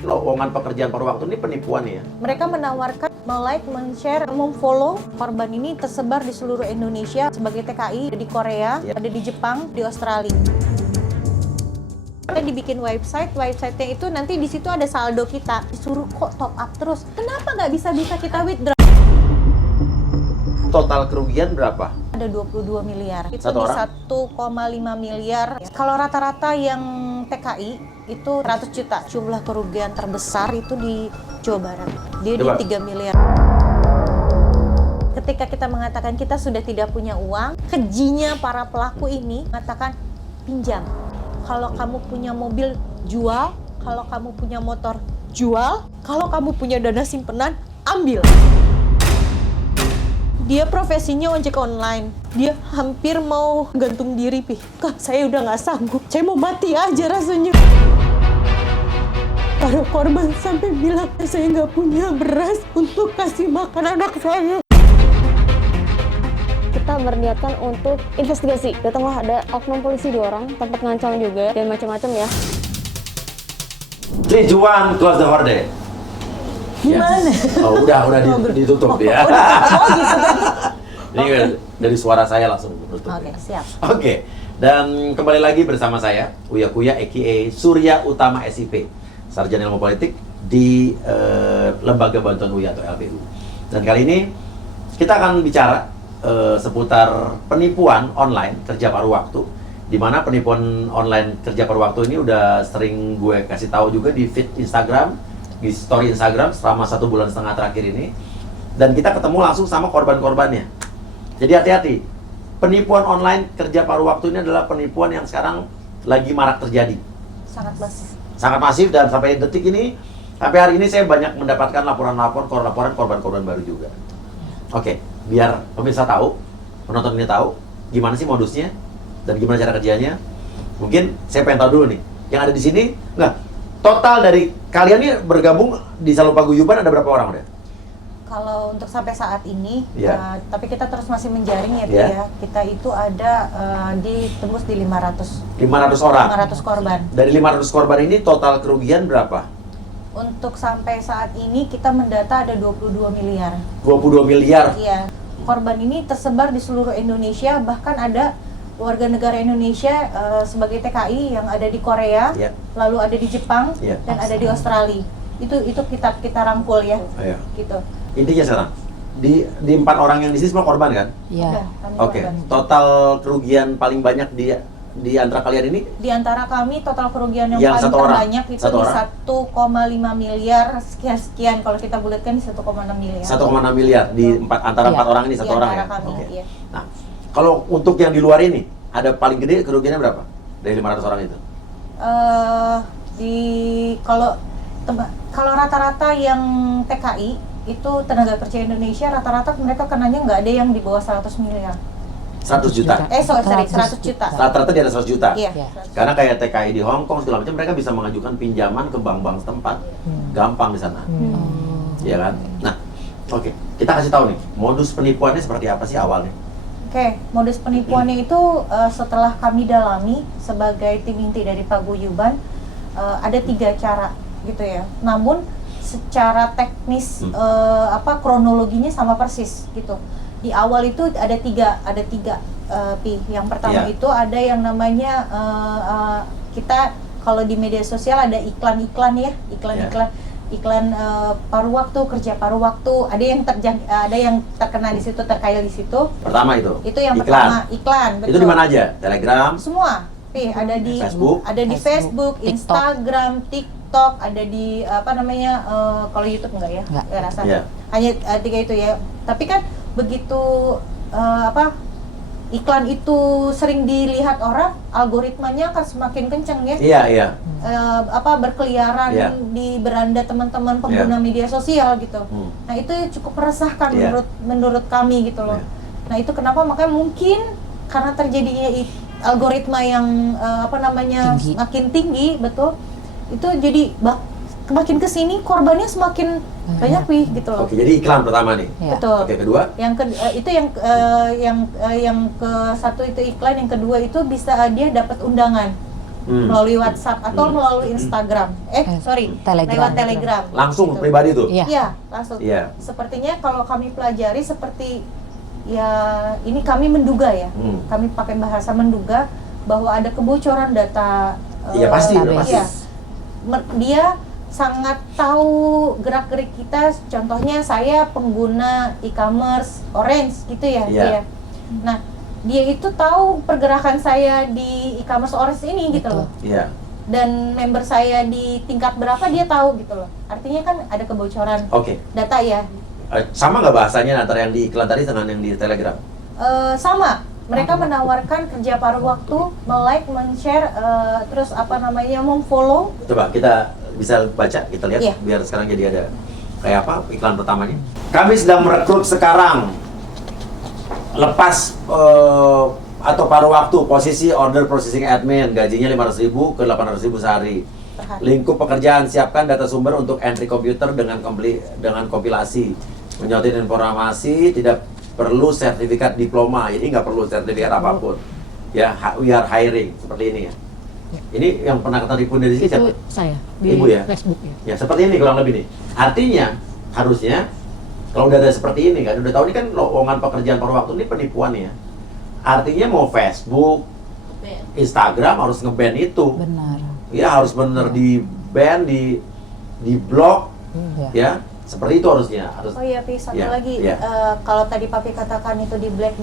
Lowongan pekerjaan paruh waktu ini penipuan ya? Mereka menawarkan like, men-share, memfollow. Korban ini tersebar di seluruh Indonesia sebagai TKI, ada di Korea, ada di Jepang, di Australia. Kita dibikin website-nya itu nanti di situ ada saldo kita, disuruh kok top up terus. Kenapa nggak bisa kita withdraw? Total kerugian berapa? Ada 22 miliar. Itu Satu di orang? 1,5 miliar. Kalau rata-rata yang TKI itu 100 juta. Jumlah kerugian terbesar itu di Jawa Barat. Dia Coba. di 3 miliar. Ketika kita mengatakan kita sudah tidak punya uang, kejinya para pelaku ini mengatakan pinjam. Kalau kamu punya mobil, jual. Kalau kamu punya motor, jual. Kalau kamu punya dana simpenan, ambil. Dia profesinya ojek online. Dia hampir mau gantung diri, Pi. Kak, saya udah nggak sanggup. Saya mau mati aja rasanya. Para korban sampai bilang, saya nggak punya beras untuk kasih makan anak saya. Kita berniatkan untuk investigasi. Datanglah ada oknum polisi 2 orang, tempat ngancam juga, dan macam-macam ya. 3, 2, 1, close the horde. Gimana? Oh, udah ditutup ya. Oh gitu. Ini dari suara saya langsung tutup. Oke, siap. Oke, dan kembali lagi bersama saya, Uya Kuya, a.k.a. Surya Utama SIP, Sarjana Ilmu Politik di Lembaga Bantuan Uya atau LBU. Dan kali ini kita akan bicara seputar penipuan online kerja paruh waktu, di mana penipuan online kerja paruh waktu ini udah sering gue kasih tahu juga di feed Instagram, di story Instagram selama 1,5 bulan terakhir ini. Dan kita ketemu langsung sama korban-korbannya. Jadi hati-hati, penipuan online kerja paruh waktu ini adalah penipuan yang sekarang lagi marak terjadi. Sangat masif. Sangat masif, dan sampai detik ini, sampai hari ini saya banyak mendapatkan laporan korban-korban baru juga. Oke, biar pemirsa tahu, penonton ini tahu gimana sih modusnya dan gimana cara kerjanya. Mungkin saya pengen tahu dulu nih, yang ada di sini, total dari kalian nih bergabung di Salon Paguyuban ada berapa orang udah? Kalau untuk sampai saat ini, Ya. tapi kita terus masih menjaring ya, Pi, Ya. ya. Kita itu ada tembus di 500 500 orang. korban. Dari 500 korban ini total kerugian berapa? Untuk sampai saat ini kita mendata ada 22 miliar. 22 miliar. Iya. Korban ini tersebar di seluruh Indonesia, bahkan ada warga negara Indonesia sebagai TKI yang ada di Korea, Ya. lalu ada di Jepang, Ya. dan ada di Australia. Itu kita rangkul ya. Iya. Gitu. Intinya sekarang di 4 orang yang di sini semua korban kan? Udah, Iya. kami Oke. korban. Total kerugian paling banyak di antara kalian ini Di antara kami total kerugian yang Yang paling satu orang? terbanyak itu Satu di orang? 1,5 miliar sekian. Kalau kita bulatkan di 1,6 miliar. 1,6 miliar di antara Iya. 4 orang ini, Di satu orang ya? antara kami, Oke. iya. Nah, kalau untuk yang di luar ini ada paling gede kerugiannya berapa? Dari 500 orang itu? Kalau rata-rata yang TKI itu tenaga kerja Indonesia, rata-rata mereka kenanya nggak ada yang di bawah 100 miliar. 100 juta. Sorry, 100 100 juta. Rata-rata di atas 100 juta. Iya. Iya. Karena kayak TKI di Hong Kong segala macam, mereka bisa mengajukan pinjaman ke bank-bank setempat. Gampang di sana. Iya kan? Nah, oke. Kita kasih tahu nih, modus penipuannya seperti apa sih awalnya? Oke, modus penipuannya itu setelah kami dalami sebagai tim inti dari Paguyuban, ada 3 cara gitu ya. Namun secara teknis kronologinya sama persis gitu. Di awal itu ada tiga Pi. Yang pertama Iya. itu ada yang namanya kita kalau di media sosial ada iklan-iklan ya, iklan paruh waktu, kerja paruh waktu. Ada yang terkena di situ, terkait di situ. Pertama itu. Itu yang iklan. pertama, iklan. Itu di mana aja? Telegram. Semua. Pi, ada di Facebook, Facebook, TikTok. Instagram, TikTok, ada di kalau YouTube enggak ya? Enggak. Ya rasanya. Iya. Hanya 3 itu ya. Tapi kan begitu iklan itu sering dilihat orang, algoritmanya akan semakin kenceng ya. Iya, iya. Berkeliaran Iya. di beranda teman-teman pengguna media sosial gitu. Nah, itu cukup meresahkan Iya. menurut kami gitu loh. Iya. Nah, itu kenapa makanya mungkin karena terjadinya algoritma yang Tinggi. makin tinggi, betul. Itu jadi makin kesini korbannya semakin banyak Pi gitu loh. Oke, jadi iklan pertama nih. Iya. Betul. Oke, kedua? Yang ke satu itu iklan, yang kedua itu bisa dia dapat undangan. melalui WhatsApp atau melalui Instagram. Sorry, Telegram. lewat Telegram. Langsung gitu. pribadi tuh. Iya. Iya, langsung. Iya. Sepertinya kalau kami pelajari seperti ya ini kami menduga ya. Kami pakai bahasa menduga bahwa ada kebocoran data. Iya pasti, udah database. pasti. Iya. Dia sangat tahu gerak-gerik kita. Contohnya saya pengguna e-commerce Orange gitu ya. Iya. Dia. Nah, dia itu tahu pergerakan saya di e-commerce Orange ini gitu loh. Iya. Dan member saya di tingkat berapa dia tahu gitu loh. Artinya kan ada kebocoran Oke. data ya. Sama nggak bahasanya antara yang di iklan tadi dengan yang di Telegram? Sama. Mereka menawarkan kerja paruh waktu, like, men-share, terus apa namanya, memfollow. Coba kita bisa baca, kita lihat Iya. biar sekarang jadi ada kayak apa iklan pertamanya. Kami sedang merekrut sekarang. Lepas atau paruh waktu posisi order processing admin, gajinya 500.000 ke 800.000 sehari. Per hari. Lingkup pekerjaan, siapkan data sumber untuk entry komputer dengan kompilasi. Menyortir informasi, tidak perlu sertifikat diploma, jadi nggak perlu sertifikat apapun. Ya, we are hiring, seperti ini ya. Ini yang pernah tertipu dari sini Itu siapa? saya di Ibu ya? Facebook ya. Ya, seperti ini kurang lebih nih. Artinya, harusnya kalau udah ada seperti ini kan, udah tahu ini kan lowongan pekerjaan paruh waktu ini penipuan ya. Artinya mau Facebook, Instagram harus nge-ban itu. Benar. Ya harus bener di ban, di blok, Iya. ya seperti itu harusnya. Harus. Oh iya, Pi, satu Iya, lagi. iya. Kalau tadi Papi katakan itu di black,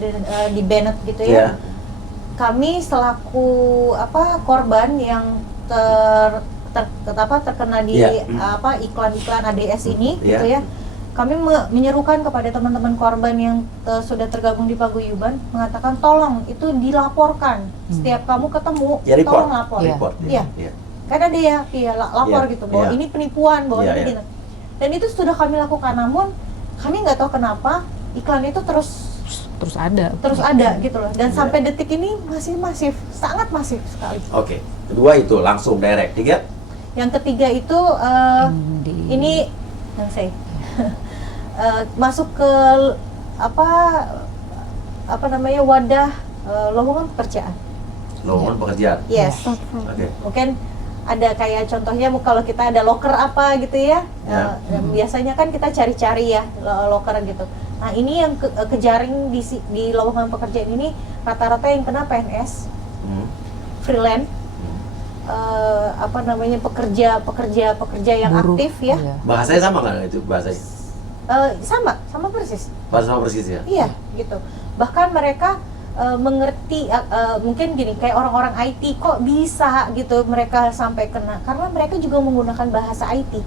di banned gitu Iya. ya. Kami selaku korban yang terkena di Iya. iklan-iklan ADS ini Iya. gitu ya. Kami menyerukan kepada teman-teman korban yang sudah tergabung di paguyuban, mengatakan tolong itu dilaporkan. Setiap kamu ketemu, Ya report. tolong lapor. Iya. Report. Iya. Iya. Kan ada ya, lapor Iya, gitu bahwa iya. ini penipuan, bahwa Iya, ini iya. gitu. Dan itu sudah kami lakukan, namun kami nggak tahu kenapa iklan itu Terus ada. terus ada gitu loh. Dan Iya. sampai detik ini masih masif, sangat masif sekali. Oke. Kedua itu langsung direct. Tiga. Yang ketiga itu ini yang saya masuk ke apa namanya wadah lowongan pekerjaan. Lowongan pekerjaan. Yes. Oke. Mungkin ada kayak contohnya kalau kita ada loker apa gitu ya, Ya. dan biasanya kan kita cari-cari ya loker gitu. Nah ini yang kejaring di lowongan pekerjaan ini rata-rata yang kena PNS, freelance, apa namanya pekerja yang Buruh. aktif ya. Iya. Bahasanya sama nggak itu bahasanya? Sama persis. Bahasa sama persis ya. Iya, gitu. Bahkan mereka mengerti, mungkin gini, kayak orang-orang IT kok bisa gitu mereka sampai kena, karena mereka juga menggunakan bahasa IT.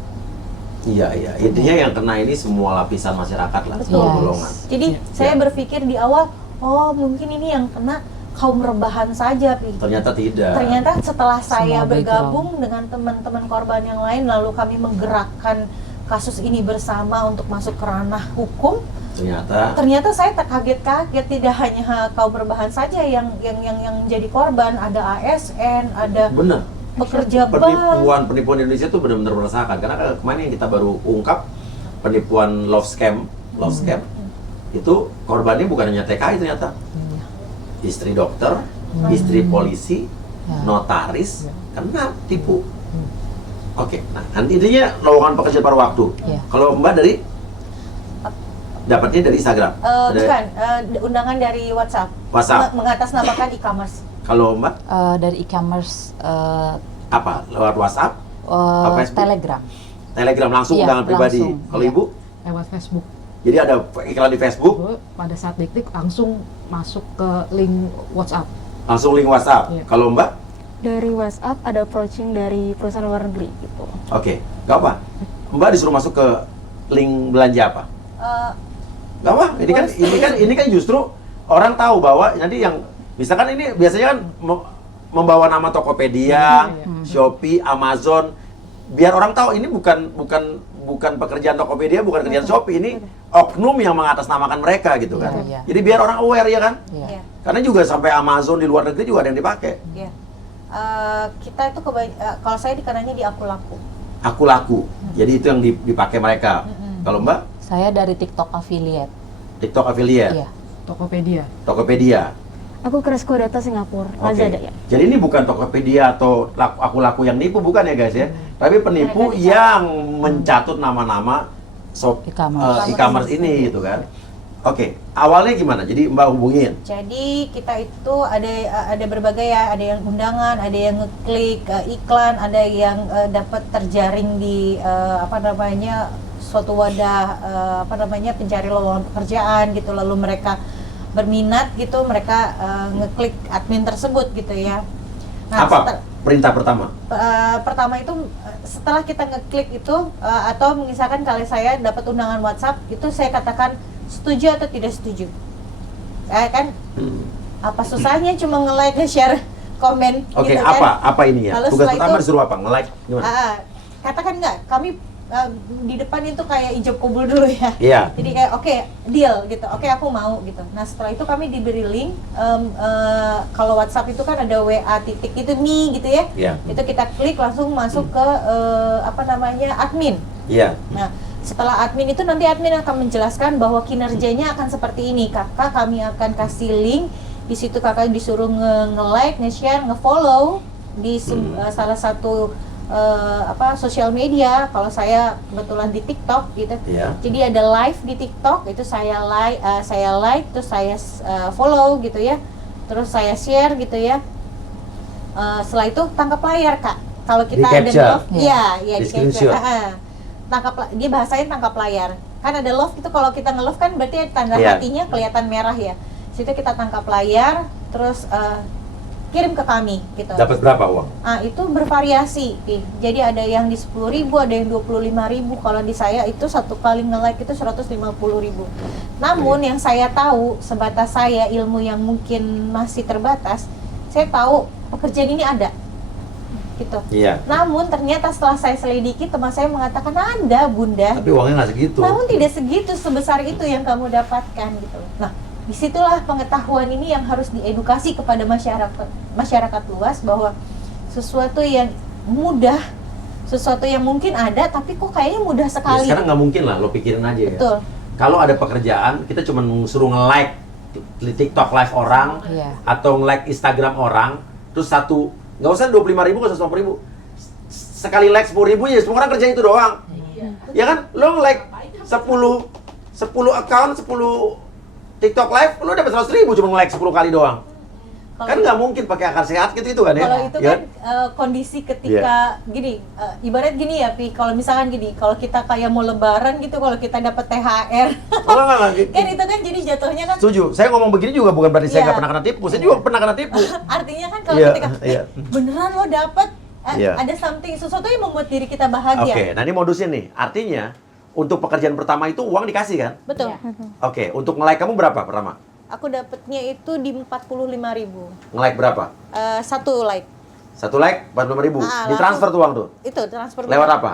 Iya iya. Intinya yang kena ini semua lapisan masyarakat lah, semua Yes. golongan. Jadi saya berpikir di awal, oh mungkin ini yang kena kaum rebahan saja, Pi. Ternyata tidak. Ternyata setelah saya Semua bergabung dengan teman-teman korban yang lain, lalu kami menggerakkan kasus ini bersama untuk masuk ke ranah hukum. Ternyata saya terkaget-kaget, tidak hanya kaum rebahan saja yang jadi korban, ada ASN, ada Benar. pekerja bank. Penipuan Indonesia itu benar-benar meresahkan karena kemarin yang kita baru ungkap penipuan love scam itu korbannya bukan hanya TKI ternyata, istri dokter, istri polisi, notaris, kena tipu. Oke, nah nanti intinya lowongan pekerjaan paruh waktu. Iya. Kalau Mbak dari dapatnya dari Instagram, Bukan, undangan dari WhatsApp. WhatsApp. Mengatasnamakan e-commerce. Kalau Mbak Dari e-commerce apa? Lewat WhatsApp, Apa, Facebook? Telegram. Telegram langsung Iya, undangan pribadi. langsung, Kalau iya. Ibu, Lewat Facebook. jadi ada iklan di Facebook, Pada saat diklik langsung masuk ke link WhatsApp. langsung link WhatsApp. Iya. Kalau Mbak, Dari WhatsApp ada approaching dari perusahaan luar negeri gitu. oke, nggak apa. Mbak disuruh masuk ke link belanja apa? Eh, Nggak apa. Ini kan justru orang tahu bahwa nanti yang misalkan ini biasanya kan membawa nama Tokopedia, Shopee, Amazon, biar orang tahu ini bukan pekerjaan Tokopedia, bukan kerjaan Shopee, ini oknum yang mengatasnamakan mereka gitu kan. Iya. Jadi biar orang aware ya kan. Iya. iya. Karena juga sampai Amazon di luar negeri juga ada yang dipakai. Iya. Kita itu kalau saya dikenanya di aku laku. Aku laku. Jadi itu yang dipakai mereka. Kalau Mbak, Saya dari TikTok affiliate. TikTok affiliate, Iya. Tokopedia. Tokopedia. Aku Cresco Data Singapura, Oke. Lazada ya. Jadi ini bukan Tokopedia atau aku laku yang nipu, bukan ya guys ya. Tapi penipu Mereka yang mencatut nama-nama e-commerce ini gitu kan. Oke, awalnya gimana? Jadi Mbak hubungin. Jadi kita itu ada berbagai ya, ada yang undangan, ada yang ngeklik iklan, ada yang dapat terjaring di suatu wadah pencari lowongan pekerjaan gitu, lalu mereka berminat gitu, mereka ngeklik admin tersebut gitu ya. Apa perintah pertama? Pertama itu setelah kita ngeklik itu atau misalkan kalau saya dapat undangan WhatsApp itu saya katakan setuju atau tidak setuju. Kan apa susahnya cuma nge-like, nge-share, komen Oke, gitu kan. apa ini ya? Lalu Tugas setelah pertama itu, disuruh apa? Nge-like gimana? Katakan enggak, kami di depan itu kayak ijab kabul dulu ya. Iya. Jadi kayak oke, deal gitu. Oke, aku mau gitu. Nah, setelah itu kami diberi link kalau WhatsApp itu kan ada WA titik itu me gitu ya. Iya. Itu kita klik langsung masuk ke admin. Iya. Nah, setelah admin itu nanti admin akan menjelaskan bahwa kinerjanya akan seperti ini. Kakak kami akan kasih link. Di situ kakak disuruh nge-like, nge-share, nge-follow di salah satu sosial media. Kalau saya kebetulan di TikTok gitu. Iya. Jadi ada live di TikTok, itu saya like, terus saya follow gitu ya. Terus saya share gitu ya. Setelah itu tangkap layar, Kak. Kalau kita Di ada capture. love, iya, Di di screenshot. capture. Dia bahasanya tangkap layar. Kan ada love itu, kalau kita nge-love kan berarti tanda Iya. hatinya kelihatan merah ya. Situ kita tangkap layar, terus kirim ke kami gitu. Dapat berapa uang? Itu bervariasi, Pi. Jadi ada yang di 10.000, ada yang 25.000. Kalau di saya itu satu kali nge-like itu 150.000. Namun yang saya tahu, sebatas saya ilmu yang mungkin masih terbatas, saya tahu pekerjaan ini ada. Gitu. Iya. Namun ternyata setelah saya selidiki, teman saya mengatakan ada, Bunda. Tapi uangnya nggak segitu. Namun tidak segitu sebesar itu yang kamu dapatkan gitu. Nah, disitulah pengetahuan ini yang harus diedukasi kepada masyarakat luas bahwa sesuatu yang mudah, sesuatu yang mungkin ada, tapi kok kayaknya mudah Ya, sekali. sekarang nggak mungkin lah, lo pikirin aja ya. Betul. Kalau ada pekerjaan, kita cuma suruh nge-like di TikTok live orang, Iya. atau nge-like Instagram orang, terus nggak usah 25.000, nggak usah 150.000. Sekali like 10.000 ya, semua orang kerja itu doang. Ya kan? Lo nge-like 10 account, 10 TikTok live, lo dapat 100.000 cuma nge-like 10 kali doang. Kan nggak mungkin pakai akar sehat gitu kan ya? Kalau itu Ya kan kondisi ketika gini, ibarat gini ya, Pi. Kalau misalkan gini, kalau kita kayak mau lebaran gitu, kalau kita dapat THR, Enggak. kan itu kan jadi jatuhnya kan. Setuju. Saya ngomong begini juga bukan berarti saya Iya. nggak pernah kena tipu. Saya juga pernah kena tipu. Artinya kan kalau Iya, ketika iya. beneran lo dapet Iya. ada sesuatu yang membuat diri kita bahagia. Oke, nah ini modusnya nih. Artinya untuk pekerjaan pertama itu uang dikasih kan? Betul. Oke, untuk nge-like kamu berapa pertama? Aku dapetnya itu di 45.000. Nge-like berapa? Satu like. Satu like 45.000. Langsung. Ditransfer tuh uang tuh. Itu transfer Lewat apa?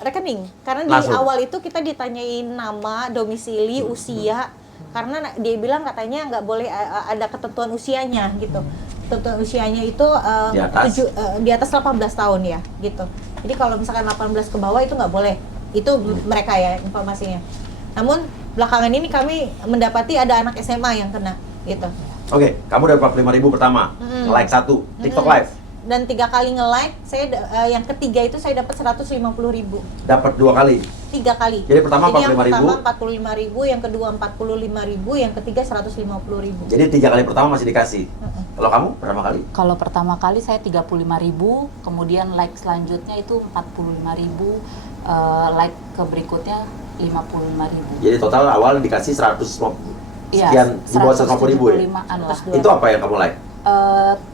rekening. Karena di Langsung. awal itu kita ditanyain nama, domisili, usia. Karena dia bilang katanya nggak boleh ada ketentuan usianya gitu. Ketentuan usianya itu Di atas? di atas 18 tahun ya gitu. Jadi kalau misalkan 18 ke bawah itu nggak boleh. Itu mereka ya informasinya. Namun belakangan ini kami mendapati ada anak SMA yang kena gitu. Oke, kamu dapat 45.000 pertama. Nge-like satu TikTok live. Dan 3 kali nge-like, yang ketiga itu saya dapat 150.000. Dapat 2 kali. 3 kali. Jadi pertama yang 45.000. pertama 45.000, yang kedua 45.000, yang ketiga 150.000. Jadi 3 kali pertama masih dikasih. Kalau kamu pertama kali? Kalau pertama kali saya 35.000, kemudian like selanjutnya itu 45.000, like ke berikutnya 55.000. Jadi total awal dikasih 150 Iya, sekian, di bawah 150.000 ya? 175-an lah. Itu apa yang kamu like?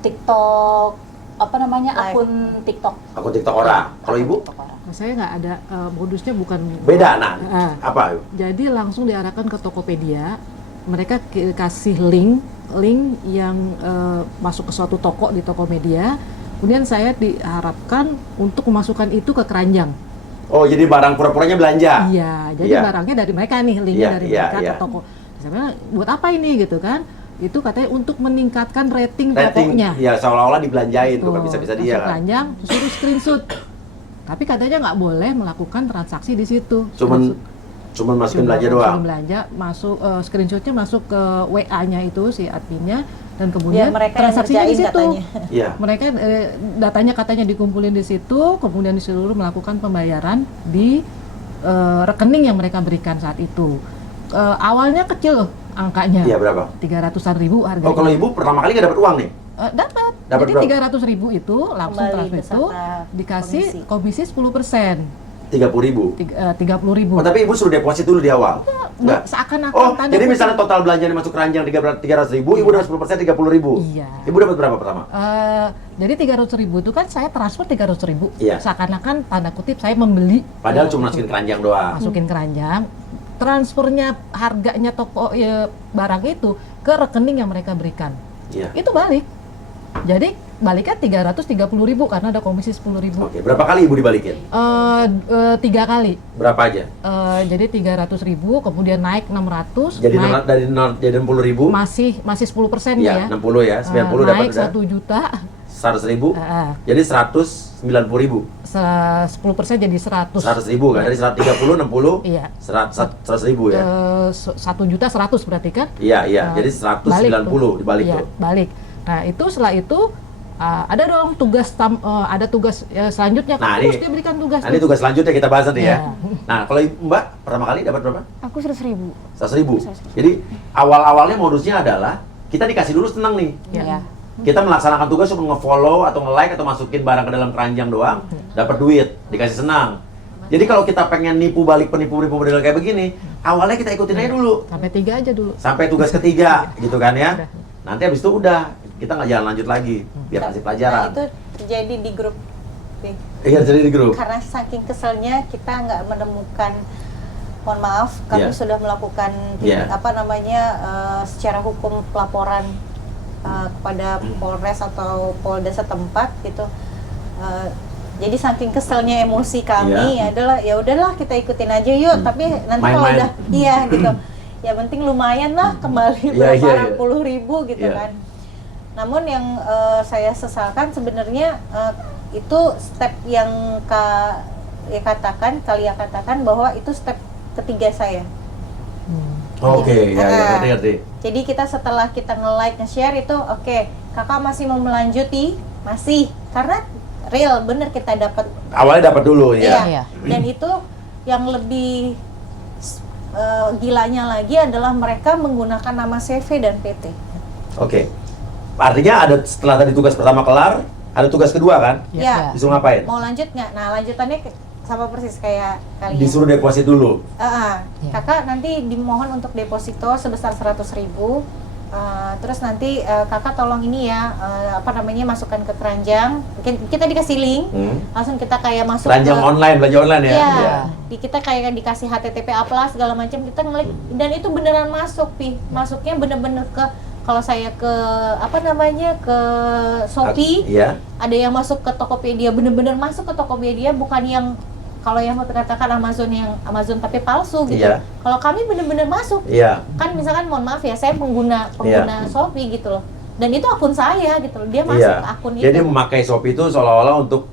TikTok, apa namanya, Like. akun TikTok. Akun TikTok orang. Kalau ibu? TikTok orang. Nah, saya nggak ada modusnya bukan Beda, nah. Ah. Apa? Jadi langsung diarahkan ke Tokopedia, mereka kasih link yang masuk ke suatu toko di Tokopedia. Kemudian saya diharapkan untuk memasukkan itu ke keranjang. Oh, jadi barang pura-puranya belanja? Iya, jadi Iya. barangnya dari mereka nih, linknya Iya, dari iya, mereka iya. ke toko. Saya bilang, buat apa ini gitu kan? Itu katanya untuk meningkatkan rating Rating, tokonya. ya seolah-olah dibelanjain tuh, Tuh, kan bisa-bisa dia masuk kan? keranjang, suruh screenshot. Tapi katanya nggak boleh melakukan transaksi di situ. Cuman Cuma masukin Cuma belanja masukin doang. belanja, masuk screenshotnya masuk ke WA-nya itu si adminnya, dan Biar kemudian mereka yang transaksinya di ngerjain situ. datanya. Iya. Mereka datanya katanya dikumpulin di situ, kemudian disuruh melakukan pembayaran di rekening yang mereka berikan saat itu. Awalnya kecil loh angkanya, Iya, berapa? 300-an ribu harganya. Oh, kalau ibu pertama kali nggak dapat uang nih? Dapat. Dapat Jadi berapa? 300.000 itu langsung Kembali transfer itu beserta dikasih komisi. komisi 10%, 30.000. 30.000. Oh, tapi ibu suruh deposit dulu di awal? Enggak. Seakan-akan Oh, tanda jadi kutip. misalnya total belanjaan masuk keranjang 300.000, ibu dapat 10% 30.000. Iya. Ibu dapat berapa pertama? Jadi 300.000 itu kan saya transfer 300.000. Iya. Seakan-akan tanda kutip saya membeli. Padahal cuma masukin keranjang doang. Masukin keranjang. Transfernya harganya toko barang itu ke rekening yang mereka berikan. Iya. Itu balik. Jadi baliknya 330.000 karena ada komisi 10.000. Oke, berapa kali ibu dibalikin? 3 kali. Berapa aja? Jadi 300.000, kemudian naik 600, Jadi naik dari 60.000? masih 10% Iya, ya. 60 ya, 90 dapat naik udah. 1 juta, 100.000. eh, Jadi 190.000. 10% jadi 100. 100.000 kan? Dari 130, 60, Iya. 100.000 ya? 1 juta 100 berarti kan? Iya, iya. Eh, Jadi 190 dibalik Iya, tuh. balik. Nah itu setelah itu ada dong tugas ada tugas selanjutnya Nah, kan terus ini- dia berikan tugas. Nah, ini tugas selanjutnya kita bahas nanti ya. Iya. Nah, kalau Mbak pertama kali dapat berapa? Aku 100.000. 100.000. Jadi awal-awalnya modusnya adalah kita dikasih dulu senang nih. Ya. Kita melaksanakan tugas cuma nge-follow atau nge-like atau masukin barang ke dalam keranjang doang, dapat duit, dikasih senang. Jadi kalau kita pengen nipu balik penipu-penipu model kayak begini, awalnya kita ikutin aja dulu Sampai 3 aja dulu. sampai tugas ketiga, gitu kan ya. Nanti habis itu udah kita nggak jalan lanjut lagi, biar kasih Nah, pelajaran. itu terjadi di grup. Nih. Iya, jadi di grup. Karena saking keselnya kita nggak menemukan, mohon maaf, kami Iya. sudah melakukan Iya. secara hukum pelaporan kepada Polres atau Polda setempat gitu. Jadi saking keselnya emosi kami Iya. adalah ya udahlah kita ikutin aja yuk, tapi nanti kalau Main-main. udah iya gitu. Ya penting lumayan lah kembali Iya, berapa iya, iya. puluh ribu gitu Iya. kan. Namun yang saya sesalkan sebenarnya itu step yang Kalian katakan bahwa itu step ketiga saya. Oke, ya, Ah. ngerti. Jadi kita setelah kita nge-like, nge-share itu oke, kakak masih mau melanjuti, masih karena real bener kita dapat. Awalnya dapat dulu ya. Iya. Dan itu yang lebih gilanya lagi adalah mereka menggunakan nama CV dan PT. Oke. Artinya ada setelah tadi tugas pertama kelar, ada tugas kedua kan? Ya. Disuruh ngapain? Mau lanjut nggak? Nah lanjutannya sama persis kayak kalian. Disuruh deposit dulu. Ya. Kakak nanti dimohon untuk deposito sebesar 100.000. Terus nanti kakak tolong ini ya, masukkan ke keranjang. Kita dikasih link, langsung kita kayak masuk Keranjang ke online, belanja online ya? Iya. Kita kayak dikasih HTTP apa segala macam, kita ngeklik dan itu beneran masuk, masuknya bener-bener ke, kalau saya ke ke Shopee, Iya. ada yang masuk ke Tokopedia, bener-bener masuk ke Tokopedia, bukan yang kalau yang katakan Amazon tapi palsu gitu. Iya. Kalau kami bener-bener masuk, Iya. kan misalkan mohon maaf ya, saya pengguna Shopee gitu loh, dan itu akun saya gitu loh, dia masuk Iya. ke akun Jadi itu. memakai Shopee itu seolah-olah untuk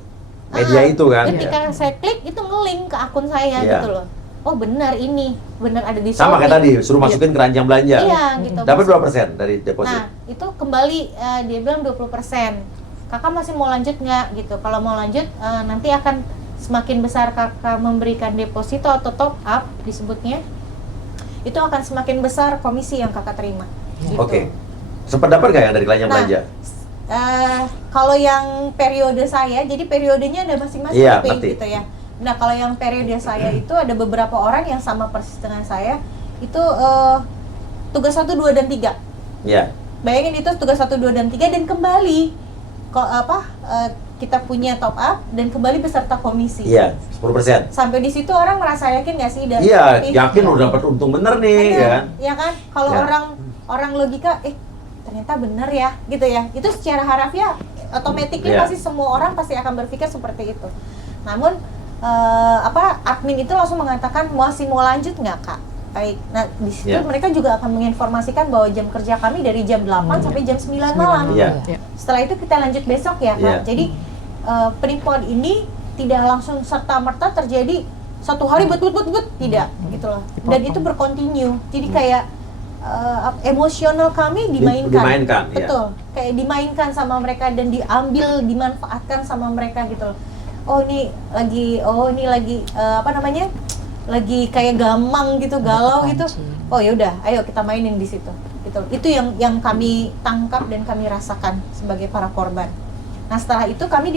media itu kan? Ketika saya klik itu nge-link ke akun saya Iya. gitu loh. Oh benar ini, benar ada di Sama kayak tadi, Shopee. suruh masukin keranjang belanja. Iya gitu. Dapat berapa persen dari deposit? Nah itu kembali dia bilang 20%. Kakak masih mau lanjut nggak gitu? Kalau mau lanjut nanti akan semakin besar kakak memberikan deposito atau top up disebutnya, itu akan semakin besar komisi yang kakak terima. Gitu. Oke. Sempat dapat nggak yang dari keranjang Nah, belanja? Kalau yang periode saya, jadi periodenya ada masing-masing Iya, P, ngerti. gitu ya. Nah kalau yang periode saya itu ada beberapa orang yang sama persis dengan saya, itu tugas 1, 2, dan 3. Iya. Bayangin itu tugas 1, 2, dan 3 dan kembali kita punya top up dan kembali beserta komisi. Iya, 10%. Sampai di situ orang merasa yakin nggak sih? Dan Iya, tapi- yakin udah dapat untung bener nih, Bener, ya kan? ya kan? Kalau Ya. orang logika, ternyata bener ya, gitu ya. Itu secara harafiah, automatically Ya. pasti semua orang pasti akan berpikir seperti itu. Namun admin itu langsung mengatakan masih mau lanjut nggak kak? Baik. Nah di situ Ya. mereka juga akan menginformasikan bahwa jam kerja kami dari jam 8 sampai jam 9 malam. Iya. Setelah itu kita lanjut besok ya kak. Iya. Jadi penipuan ini tidak langsung serta merta terjadi satu hari bet tidak gitu loh. Dan itu berkontinu. Jadi kayak emosional kami dimainkan. Iya. Betul. Kayak dimainkan sama mereka dan diambil, dimanfaatkan sama mereka gitu loh. Ini lagi apa namanya? Lagi kayak gamang gitu, galau gitu. Oh ya udah, ayo kita mainin di situ. Gitu. Itu yang kami tangkap dan kami rasakan sebagai para korban. Nah setelah itu kami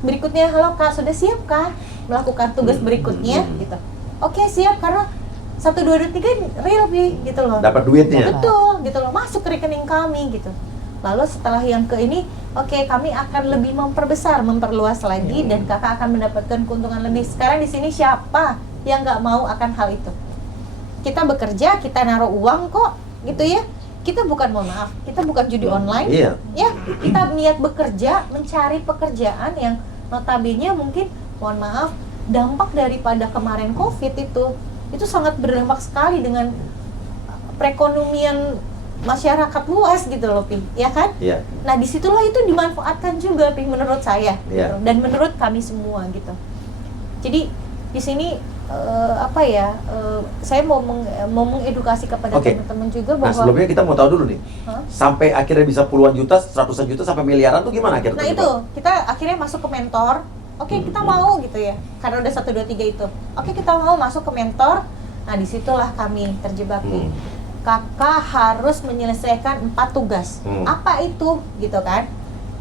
berikutnya, halo Kak, sudah siap Kak melakukan tugas berikutnya gitu. Oke, siap, karena 1, 2, 3 real gitu loh. Dapat duitnya. Betul, gitu loh, masuk ke rekening kami gitu. Lalu setelah yang ke ini, oke, kami akan lebih memperluas lagi dan kakak akan mendapatkan keuntungan lebih. Sekarang di sini siapa yang nggak mau akan hal itu? Kita bekerja, kita naruh uang kok, gitu ya. Kita bukan, mohon maaf, kita bukan judi online. Iya. Ya, kita niat bekerja, mencari pekerjaan yang notabene mungkin, mohon maaf, dampak daripada kemarin COVID itu sangat berdampak sekali dengan perekonomian masyarakat luas gitu loh, Pi, ya kan? Iya. Nah, disitulah itu dimanfaatkan juga, Pi, menurut saya, Iya. gitu. Dan menurut kami semua gitu. Jadi di sini saya mau mengedukasi kepada Oke. teman-teman juga Nah, bahwa sebelumnya kita mau tahu dulu nih. Hah? Sampai akhirnya bisa puluhan juta, ratusan juta sampai miliaran tuh gimana akhirnya? Nah itu, kita akhirnya masuk ke mentor. Oke, kita mau gitu ya, karena udah 1, 2, 3 itu. Oke, kita mau masuk ke mentor. Nah, disitulah kami terjebak. Kakak harus menyelesaikan 4 tugas. Apa itu? Gitu kan?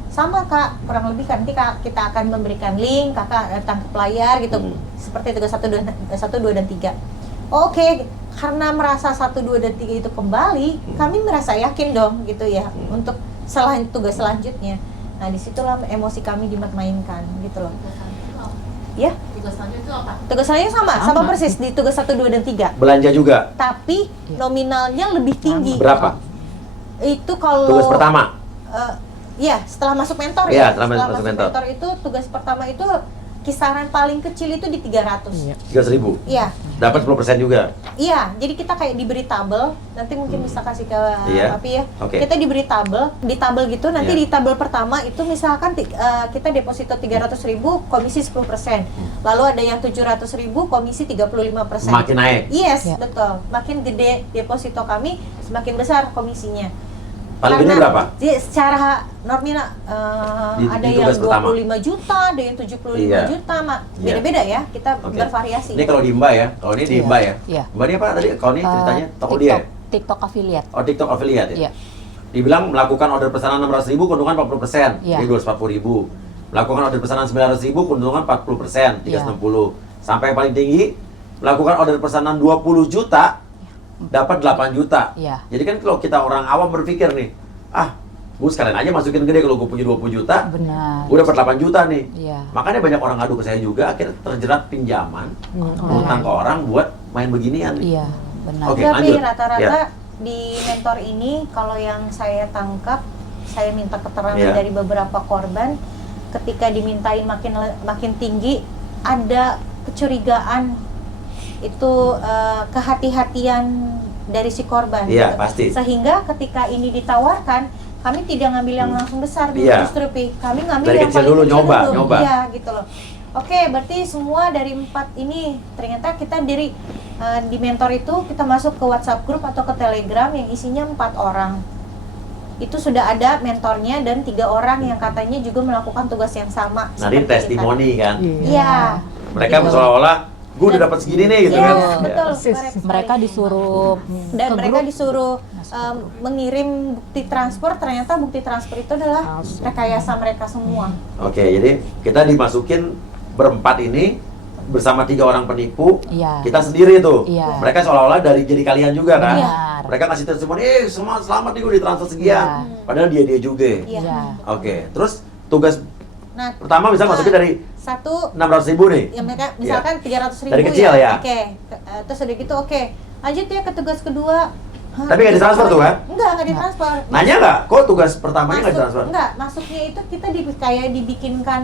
Sama Kak, kurang lebih nanti kita akan memberikan link, kakak datang ke layar gitu. Seperti tugas 1, 2, dan 3. Oke, karena merasa 1, 2, dan 3 itu kembali, kami merasa yakin dong gitu ya, untuk tugas selanjutnya. Nah, disitulah emosi kami dimainkan gitu loh. Ya. Tugas selanjutnya itu apa? Tugas selanjutnya sama persis di tugas 1, 2, dan 3. Belanja juga. Tapi nominalnya lebih tinggi. Berapa? Itu kalau Tugas pertama. Iya, setelah masuk mentor Iya, ya. setelah masuk mentor. Itu tugas pertama itu kisaran paling kecil itu di 300. 300.000. Iya. Dapat 10% juga. Iya, jadi kita kayak diberi tabel. Nanti mungkin bisa kasih ke Iya. Papi ya. Oke. Kita diberi tabel, di tabel gitu. Nanti Iya. di tabel pertama itu misalkan kita deposito 300.000, komisi 10%. Lalu ada yang 700.000, komisi 35%. Makin naik. Yes, Ya. betul. Makin gede deposito kami, semakin besar komisinya. Paling gede berapa? Secara nominal Di ada tugas yang pertama. 25 juta, ada yang 75 Iya. juta, Iya. beda-beda ya. Kita Oke. bervariasi. Ini kalau di Mbak ya, kalau ini di Iya. Mbak ya. Iya. Mbak ini apa tadi? Kalau ini ceritanya toko dia ya? TikTok affiliate. Oh, TikTok affiliate ya? Iya. Dibilang melakukan order pesanan 600.000, keuntungan 40%, Iya. jadi 240.000. Melakukan order pesanan 900.000, keuntungan 40%, 360. Sampai yang paling tinggi, melakukan order pesanan 20 juta, dapat 8 juta. Iya. Jadi kan kalau kita orang awam berpikir nih, gue sekalian aja masukin gede kalau gue punya 20 juta, Benar. gue dapat 8 juta nih. Iya. Makanya banyak orang ngadu ke saya juga, akhirnya terjerat pinjaman, ngutang ke orang buat main beginian nih. Iya, benar. Oke, Tapi lanjut. rata-rata Ya. di mentor ini, kalau yang saya tangkap, saya minta keterangan Ya. dari beberapa korban, ketika dimintain makin tinggi, ada kecurigaan, itu kehati-hatian dari si korban. Iya, gitu. pasti. Sehingga ketika ini ditawarkan, kami tidak ngambil yang langsung besar dulu, Iya. justru Pi. Kami ngambil Dari yang kecil paling dulu, kecil nyoba, dulu. nyoba. Iya, gitu loh. Oke, berarti semua dari 4 ini ternyata kita di mentor itu kita masuk ke WhatsApp grup atau ke Telegram yang isinya 4 orang. Itu sudah ada mentornya dan 3 orang yang katanya juga melakukan tugas yang sama. Nah, ini seperti kita. testimoni kan. Iya. Mereka Gitu. seolah-olah, gue udah dapat segini nih gitu Iya, kan. betul. Persis. Correct sekali. Mereka disuruh Dan ke mereka grup. disuruh mengirim bukti transfer, ternyata bukti transfer itu adalah rekayasa mereka semua. Oke, jadi kita dimasukin berempat ini bersama 3 orang penipu. Iya. Kita sendiri tuh. Iya. Mereka seolah-olah jadi kalian juga kan. Benar. Mereka ngasih testimoni, semua selamat nih gue ditransfer sekian. Iya. Padahal dia juga. Iya. Iya. Oke, terus tugas Nah, pertama bisa masukin dari 600.000 nih. ya mereka misalkan 300.000 Dari kecil ya? Oke. Terus udah gitu oke. Lanjut ya ke tugas kedua. Hah, Tapi nggak ditransfer tuh kan? Enggak ditransfer. Nanya nggak? Kok tugas pertamanya nggak ditransfer? Enggak, masuknya itu kita kayak dibikinkan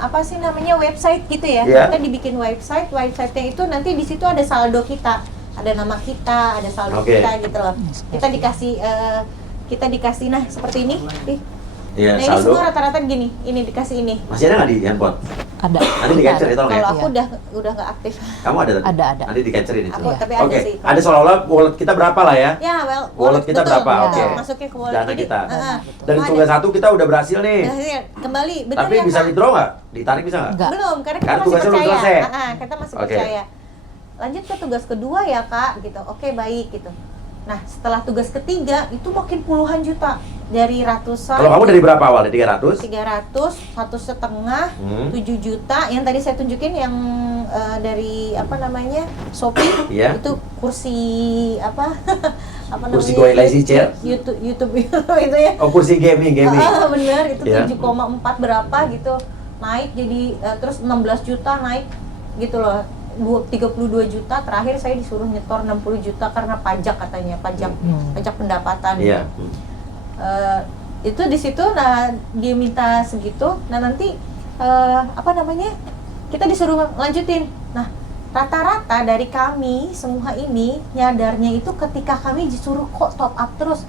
apa sih namanya website gitu ya. Iya. Kita dibikin website-nya itu nanti di situ ada saldo kita, ada nama kita, ada saldo Oke. kita gitu loh. Kita dikasih seperti ini. Nih. Iya, Nah, ini saldo. semua rata-rata gini, ini dikasih ini. Masih ada nggak di handphone? Ada. Nanti di capture itu Kalau ya. aku Iya. udah nggak aktif. Kamu ada tadi? Ada. Nanti di capturein itu. Aku Iya. tapi ada Oke, sih. ada seolah-olah wallet kita berapa lah ya? Ya, Wallet kita betul, berapa? betul. Oke. Masukin ke wallet. Dana Jadi, kita. Betul. Dari Ada. tugas 1 kita udah berhasil nih. Nah, kembali, betul Tapi ya, bisa Kak? withdraw nggak? Ditarik bisa nggak? Enggak. Belum, karena kita Karena masih tugasnya belum percaya. selesai. Kita masih Oke. percaya. Lanjut ke tugas kedua ya, Kak, gitu. Oke, baik gitu. Nah, setelah tugas ketiga itu makin puluhan juta dari ratusan. Kalau kamu dari berapa awalnya? 300? 300, 1,5, Hmm. 7 juta. Yang tadi saya tunjukin yang dari apa namanya Shopee, Iya. itu kursi apa? Apa Kursi namanya? Go Lazy Chair? YouTube itu ya. Oh, kursi gaming. Bener, itu Iya. 7,4 berapa gitu. Naik jadi terus 16 juta naik gitu loh. 32 juta, terakhir saya disuruh nyetor 60 juta karena pajak katanya, pajak pendapatan. Iya. Itu di situ, nah dia minta segitu, nah nanti apa namanya, kita disuruh lanjutin. Nah rata-rata dari kami semua ini nyadarnya itu ketika kami disuruh kok top up terus.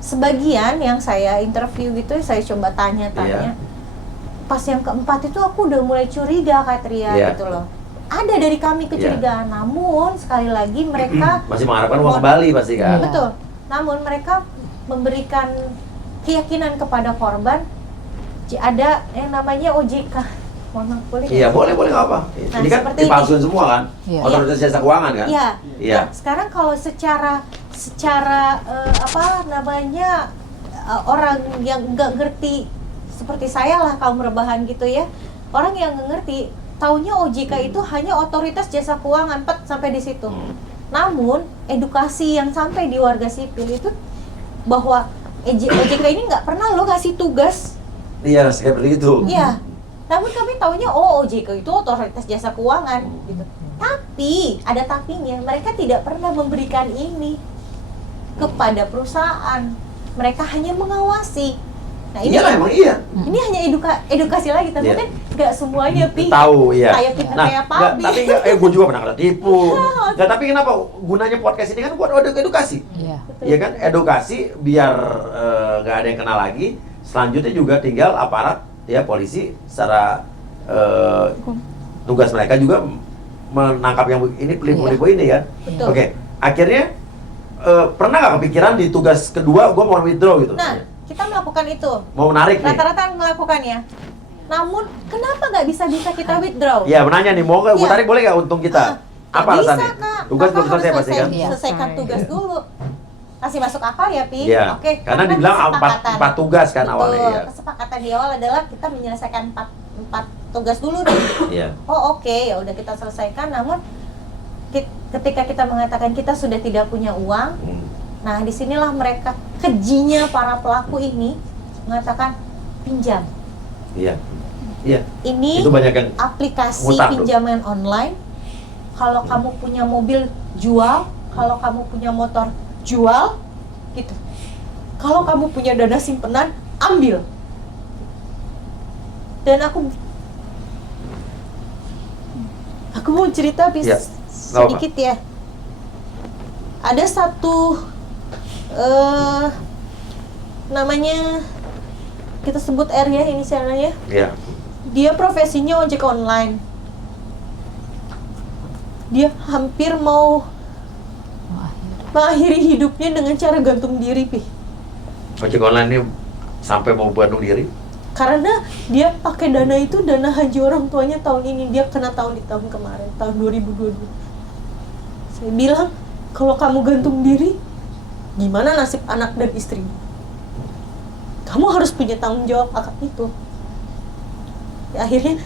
Sebagian yang saya interview gitu, saya coba tanya-tanya. Pas yang keempat itu aku udah mulai curiga, Kak Tria, Iya. gitu loh. Ada dari kami kecurigaan, namun sekali lagi mereka Masih mengharapkan uang kembali pasti kan? Iya. betul. Namun mereka memberikan keyakinan kepada korban. Ada yang namanya OJK. Mohon maaf, boleh? Iya, boleh nggak apa. Nah, Ini kan seperti dipalsuin semua kan? Iya. Otoritas Jasa Keuangan kan? Iya. Iya. Nah, sekarang kalau secara apa namanya orang yang nggak ngerti seperti saya lah, kaum rebahan gitu ya. Orang yang nggak ngerti, taunya OJK itu hanya Otoritas Jasa Keuangan, sampai di situ. Namun edukasi yang sampai di warga sipil itu bahwa OJK ini nggak pernah lo ngasih tugas. Iya, seperti itu. Iya. Namun kami taunya OJK itu Otoritas Jasa Keuangan gitu. Tapi ada tapinya, mereka tidak pernah memberikan ini kepada perusahaan. Mereka hanya mengawasi. Nah, ini Iya lah, emang iya. ini hanya edukasi lagi, tapi Iya. kan nggak semuanya Tahu, iya. kayak pinter kayak Pabi. tapi gue juga pernah kena tipu. Nggak, tapi kenapa gunanya podcast ini kan buat edukasi? Iya. Iya kan, edukasi biar nggak ada yang kena lagi. Selanjutnya juga tinggal aparat ya polisi secara tugas mereka juga menangkap yang ini penipu-penipu ini kan. Betul. Oke, akhirnya pernah nggak kepikiran di tugas kedua gue mau withdraw gitu? Nah, kita melakukan itu. Mau menarik nih? Rata-rata melakukannya. Namun, kenapa nggak bisa kita withdraw? Iya, menanya nih, mau nggak gue Iya. tarik boleh nggak untung kita? Apa bisa, alasannya? Kak. Tugas Kakak belum selesai harus pasti kan? Iya. Selesaikan tugas dulu. Masih masuk akal ya, Pi? Iya. Oke. Karena dibilang kesepakatan. empat tugas kan Betul. awalnya. Iya. Kesepakatan di awal adalah kita menyelesaikan empat tugas dulu nih. Iya. Oh, oke, ya udah kita selesaikan. Namun ketika kita mengatakan kita sudah tidak punya uang, nah disinilah mereka, kejinya para pelaku ini mengatakan pinjam. Iya. Iya. Ini Itu banyak yang aplikasi ngutang tuh. pinjaman online. Kalau kamu punya mobil, jual. Kalau kamu punya motor, jual. Gitu. Kalau kamu punya dana simpenan, ambil. Dan aku mau cerita Ya, sedikit ya. Ada satu namanya, kita sebut R ya inisialnya. Iya. Dia profesinya ojek online. Dia hampir mau mengakhiri hidupnya dengan cara gantung diri, Pi. Ojek online ini sampai mau bunuh diri. Karena dia pakai dana itu, dana haji orang tuanya tahun ini. Dia kena tahun di tahun kemarin, tahun 2022. Saya bilang, kalau kamu gantung diri, gimana nasib anak dan istri? Kamu harus punya tanggung jawab akan itu. Ya, akhirnya,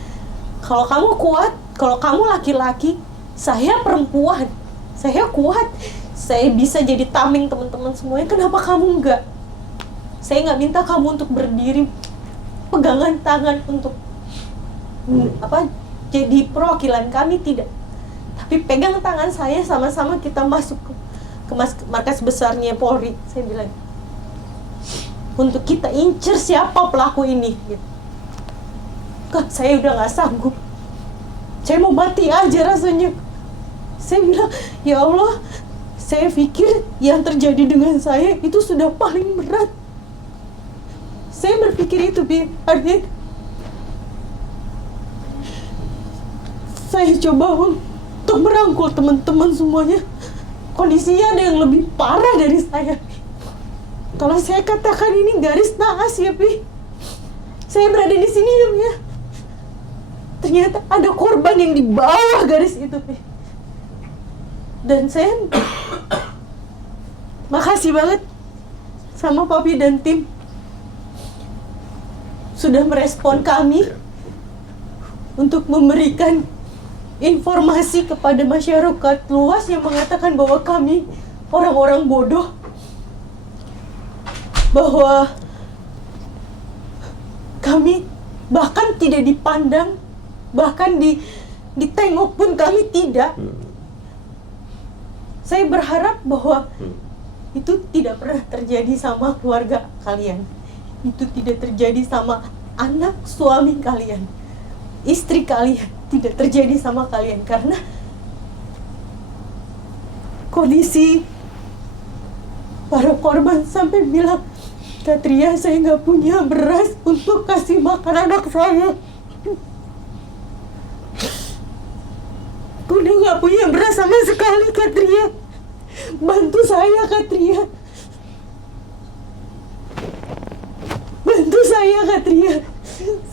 kalau kamu kuat, kalau kamu laki-laki, saya perempuan, saya kuat, saya bisa jadi tameng teman-teman semuanya. Kenapa kamu enggak? Saya nggak minta kamu untuk berdiri, pegangan tangan untuk jadi perwakilan kami, tidak. Tapi pegang tangan saya, sama-sama kita masuk ke markas besarnya Polri. Saya bilang, untuk kita incer siapa pelaku ini. Gitu. Kak, saya udah nggak sanggup. Saya mau mati aja rasanya. Saya bilang, ya Allah, saya pikir yang terjadi dengan saya itu sudah paling berat. Saya berpikir itu, Bi. saya coba untuk merangkul teman-teman semuanya. Kondisinya ada yang lebih parah dari saya. Kalau saya katakan ini garis naas ya, Pi. Saya berada di sini ya. Ternyata ada korban yang di bawah garis itu, Pi. Dan saya makasih banget sama Papi dan tim sudah merespon kami untuk memberikan informasi kepada masyarakat luas yang mengatakan bahwa kami orang-orang bodoh, bahwa kami bahkan tidak dipandang, bahkan ditengok pun kami tidak. Saya berharap bahwa itu tidak pernah terjadi sama keluarga kalian. Itu tidak terjadi sama anak suami kalian, istri kalian. Tidak terjadi sama kalian karena kondisi para korban sampai bilang, Katria, saya nggak punya beras untuk kasih makan anak saya. Udah nggak punya beras sama sekali, Katria. Bantu saya, Katria. Bantu saya, Katria.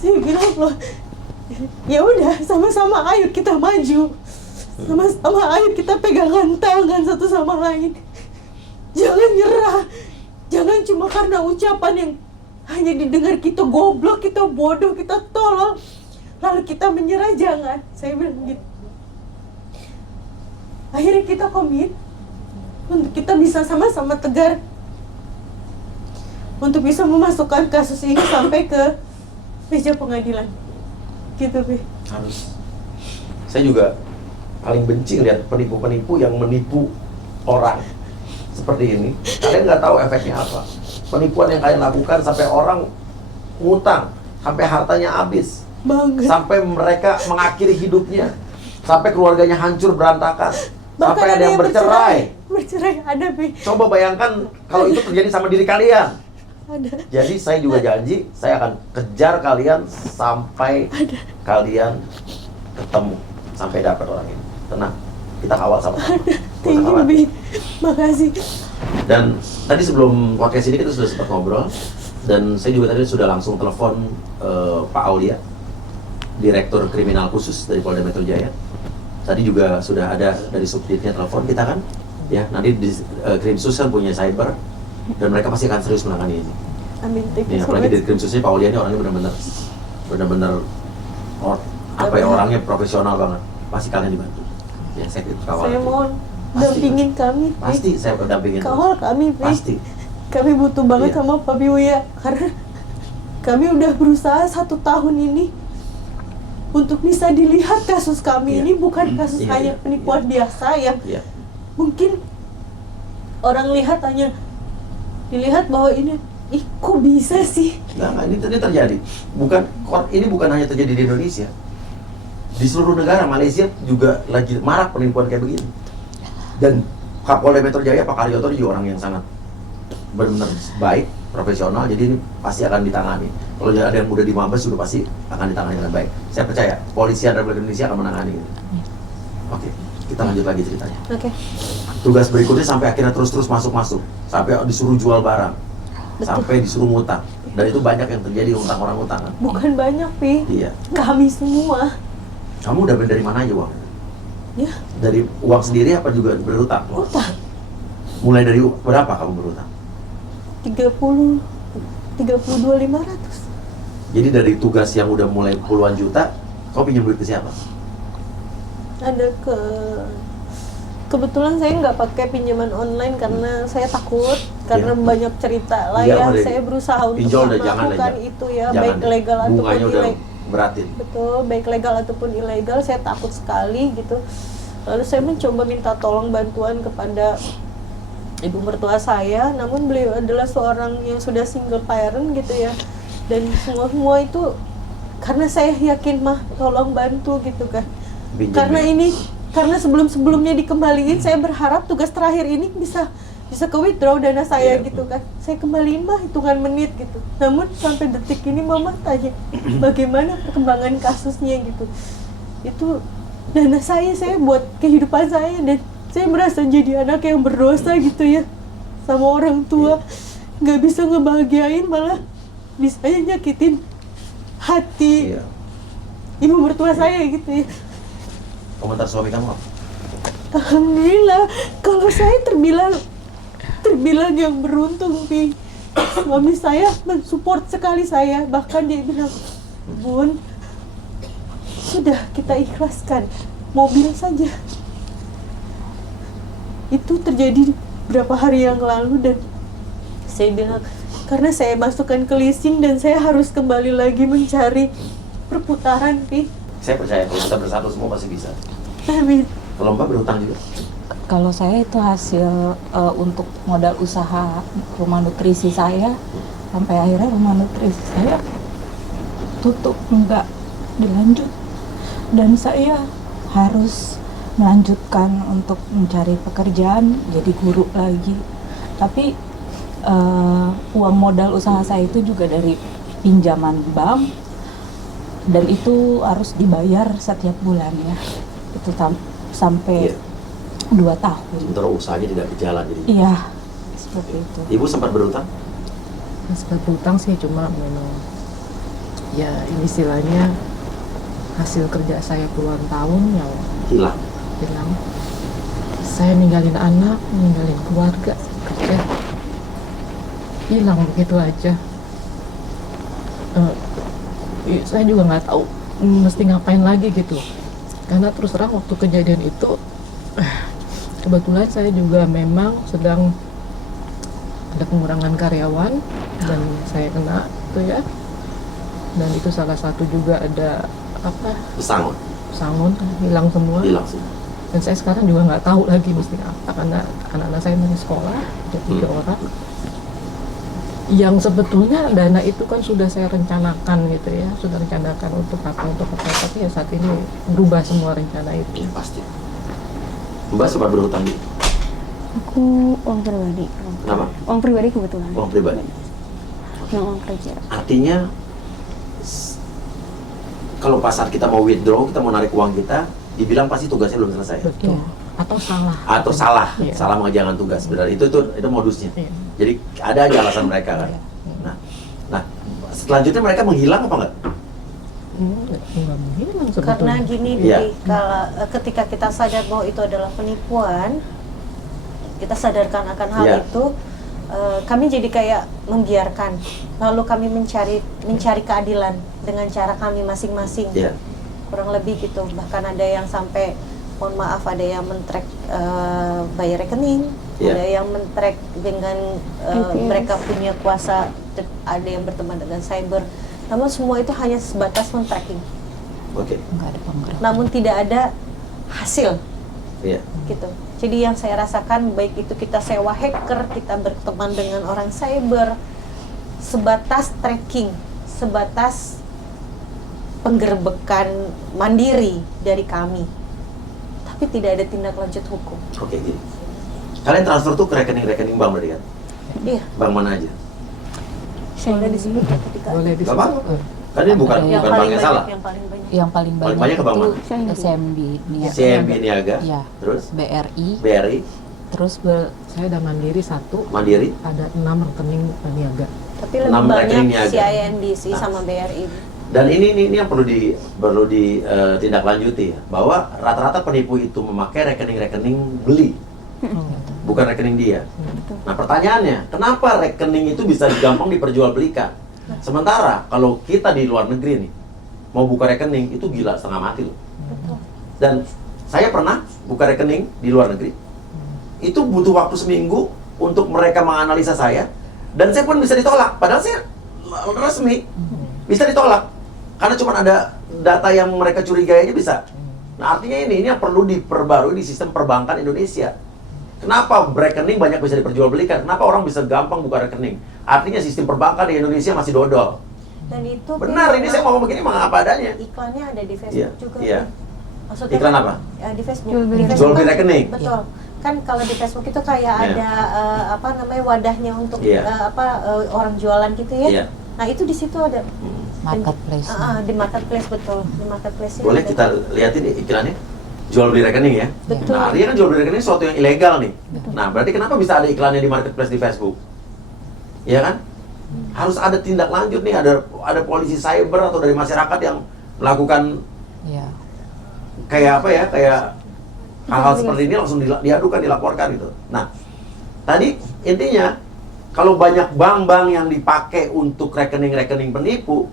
Saya bilang, loh, ya udah, sama-sama ayo kita maju. Sama-sama ayo kita pegangan tangan satu sama lain. Jangan nyerah. Jangan cuma karena ucapan yang hanya didengar kita goblok, kita bodoh, kita tolol, lalu kita menyerah. Jangan. Saya bilang gitu. Akhirnya kita komit untuk kita bisa sama-sama tegar, untuk bisa memasukkan kasus ini sampai ke meja pengadilan. Gitu, Pi. Harus. Saya juga paling benci lihat penipu-penipu yang menipu orang seperti ini. Kalian nggak tahu efeknya apa. Penipuan yang kalian lakukan sampai orang ngutang, sampai hartanya habis, Banget. sampai mereka mengakhiri hidupnya, sampai keluarganya hancur berantakan, Bahkan sampai ada yang bercerai. Bercerai ada, Pi. Coba bayangkan kalau itu terjadi sama diri kalian. Ada. Jadi saya juga janji, saya akan kejar kalian sampai kalian ketemu, sampai dapat orang ini. Tenang, kita kawal sama-sama. Thank you, Bi. Makasih. Dan tadi sebelum podcast ini kita sudah sempat ngobrol, dan saya juga tadi sudah langsung telepon Pak Aulia, Direktur Kriminal Khusus dari Polda Metro Jaya. Tadi juga sudah ada dari subditnya telepon kita kan, ya nanti di Krimsus kan punya cyber, dan mereka pasti akan serius menangani ini. Amin. Thank you Ya, so apalagi much. dari Krimsusnya Pak Aulia ini orangnya benar-benar apa ya, orangnya profesional banget. Pasti kalian dibantu. Ya saya kawal. Saya mohon Pasti. dampingin kami, Pi. Pasti saya berdampingin. Kawal kami, Pi. Pasti. Kami butuh banget Iya. sama Papi Uya karena kami udah berusaha 1 tahun ini untuk bisa dilihat kasus kami Iya. ini bukan kasus Iya, hanya iya, penipuan biasa yang Iya. mungkin orang lihat hanya dilihat bahwa ini, ih kok bisa sih? Nah, ini terjadi. Ini bukan hanya terjadi di Indonesia. Di seluruh negara, Malaysia juga lagi marak penipuan kayak begini. Dan Kapolda Metro Jaya Pak Karyoto juga orang yang sangat benar-benar baik, profesional. Jadi ini pasti akan ditangani. Kalau ada yang muda di Mabes sudah pasti akan ditangani dengan baik. Saya percaya Polisian Republik Indonesia akan menangani ini. Oke, kita lanjut lagi ceritanya. Oke. Tugas berikutnya sampai akhirnya terus masuk, sampai disuruh jual barang, Betul. sampai disuruh ngutang. Dan itu banyak yang terjadi, utang orang utang kan? Bukan banyak, Pi. Iya. Kami semua. Kamu udah dari mana aja uang? Ya, Dari uang sendiri apa juga berutang? utang. Mulai dari berapa kamu berutang? 32.500. Jadi dari tugas yang udah mulai puluhan juta, kau pinjam duit ke siapa? Ada kebetulan saya nggak pakai pinjaman online karena saya takut, karena Iya. banyak cerita lah Iya, ya. udah. Saya berusaha untuk Pinjol udah jangan melakukan aja. itu ya, Jangan baik deh. legal ataupun Bunganya udah ilegal. beratin. Betul, baik legal ataupun ilegal, saya takut sekali gitu. Lalu saya mencoba minta tolong bantuan kepada ibu mertua saya, namun beliau adalah seorang yang sudah single parent gitu ya. Dan semua itu karena saya yakin mah tolong bantu gitu kan. Pinjam Karena ya. ini karena sebelumnya dikembaliin, saya berharap tugas terakhir ini bisa ke withdraw dana saya Iya. gitu kan. Saya kembaliin mah hitungan menit gitu. Namun sampai detik ini mama tanya bagaimana perkembangan kasusnya gitu. Itu dana saya buat kehidupan saya, dan saya merasa jadi anak yang berdosa gitu ya sama orang tua, nggak bisa ngebahagiain, malah bisa aja nyakitin hati Iya. ibu mertua saya gitu ya. Komentar suami kamu apa? Alhamdulillah, kalau saya terbilang yang beruntung, Pi. Suami saya mensupport sekali saya, bahkan dia bilang, Bun, sudah kita ikhlaskan mobil saja. Itu terjadi berapa hari yang lalu, dan saya bilang, karena saya masukkan ke leasing dan saya harus kembali lagi mencari perputaran, Pi. Saya percaya kalau kita bersatu semua pasti bisa. Amin. Kalau Mbak berhutang juga? Kalau saya itu hasil untuk modal usaha rumah nutrisi saya, sampai akhirnya rumah nutrisi saya tutup, nggak dilanjut, dan saya harus melanjutkan untuk mencari pekerjaan jadi guru lagi. Tapi uang modal usaha saya itu juga dari pinjaman bank, dan itu harus dibayar setiap bulan ya. Itu sampai Iya. 2 tahun. Sementara usahanya tidak berjalan jadi. Iya, seperti itu. Ibu sempat berhutang? Sempat berhutang sih, cuma memang ya ini istilahnya hasil kerja saya puluhan tahun yang Hilang. hilang. Saya ninggalin anak, ninggalin keluarga, kerja, hilang begitu aja. Saya juga nggak tahu mesti ngapain lagi gitu, karena terus terang waktu kejadian itu kebetulan saya juga memang sedang ada pengurangan karyawan dan saya kena itu ya, dan itu salah satu juga ada apa, Pesangon. pesangon hilang semua. Hilang sih. Dan saya sekarang juga nggak tahu lagi mesti apa, karena anak-anak saya masih sekolah, ada 3 orang. Yang sebetulnya dana itu kan sudah saya rencanakan gitu ya, sudah rencanakan untuk apa, tapi ya saat ini berubah semua rencana itu. Ya, pasti. Mbak sempat berhutang juga? Aku uang pribadi. Kenapa? Uang pribadi kebetulan. Uang pribadi. Uang kerja. Artinya kalau pas saat kita mau withdraw, kita mau narik uang kita, dibilang pasti tugasnya belum selesai. Betul. Atau salah. Atau salah, Iya. salah mengerjakan tugas. Sebenarnya itu modusnya. Iya. Jadi ada aja alasan mereka kan. Nah, selanjutnya mereka menghilang apa enggak? Enggak menghilang sebetulnya. Karena gini, Iya. kalau ketika kita sadar bahwa itu adalah penipuan, kita sadarkan akan hal Iya. itu, kami jadi kayak membiarkan. Lalu kami mencari keadilan dengan cara kami masing-masing. Iya. Kurang lebih gitu. Bahkan ada yang sampai, mohon maaf, ada yang men-track bayar rekening, Iya. ada yang men-track dengan ATM. mereka punya kuasa, ada yang berteman dengan cyber. Namun semua itu hanya sebatas men-tracking. Oke. Nggak ada penggerak. Namun tidak ada hasil Iya. gitu. Jadi yang saya rasakan, baik itu kita sewa hacker, kita berteman dengan orang cyber, sebatas tracking, sebatas penggerbekan mandiri dari kami, tapi tidak ada tindak lanjut hukum. Oke, gini. Kalian transfer tuh ke rekening-rekening bank berarti kan? Iya, Bank mana aja? boleh disebut ya ketika Boleh Gak disebut. apa-apa. Kan ini bukan yang bank paling yang banyak, salah. yang paling banyak. Yang paling Paling banyak, banyak ke bank itu mana? SMB, Niaga, CMB Niaga, ya, terus BRI, BRI, terus Saya ada Mandiri 1, Mandiri, ada 6 rekening niaga. Tapi lebih 6 rekening banyak niaga. CIMB sih Nah. sama BRI. dan ini yang perlu ditindaklanjuti ya, bahwa rata-rata penipu itu memakai rekening-rekening beli, bukan rekening dia. Nah pertanyaannya, kenapa rekening itu bisa gampang diperjualbelikan? Sementara kalau kita di luar negeri nih, mau buka rekening itu gila setengah mati loh. Dan saya pernah buka rekening di luar negeri, itu butuh waktu seminggu untuk mereka menganalisa saya, dan saya pun bisa ditolak, padahal saya resmi, bisa ditolak karena cuma ada data yang mereka curigai aja bisa. Nah artinya ini yang perlu diperbarui di sistem perbankan Indonesia. Kenapa rekening banyak bisa diperjualbelikan? Kenapa orang bisa gampang buka rekening? Artinya sistem perbankan di Indonesia masih dodol. Dan itu Benar, ini saya ngomong begini memang apa adanya. iklannya ada di Facebook Iya, juga. iya. Maksudnya Iklan kan, apa? ya, di Facebook. Jual beli Di rekening. Facebook Jual beli kan- rekening. Betul. Kan kalau di Facebook itu kayak Iya. ada apa namanya, wadahnya untuk Iya. orang jualan gitu ya. Iya. Nah, itu di situ ada marketplace. di marketplace, betul. Di marketplace. Boleh kita lihatin iklannya? jual beli rekening ya. Betul. Nah, artinya kan jual beli rekening sesuatu yang ilegal nih. Nah, berarti kenapa bisa ada iklannya di marketplace di Facebook? Ya kan? Harus ada tindak lanjut nih, ada polisi cyber atau dari masyarakat yang melakukan Ya. kayak apa ya, kayak hal-hal seperti ini langsung diadukan, dilaporkan gitu. Nah, tadi intinya kalau banyak bank-bank yang dipakai untuk rekening-rekening penipu,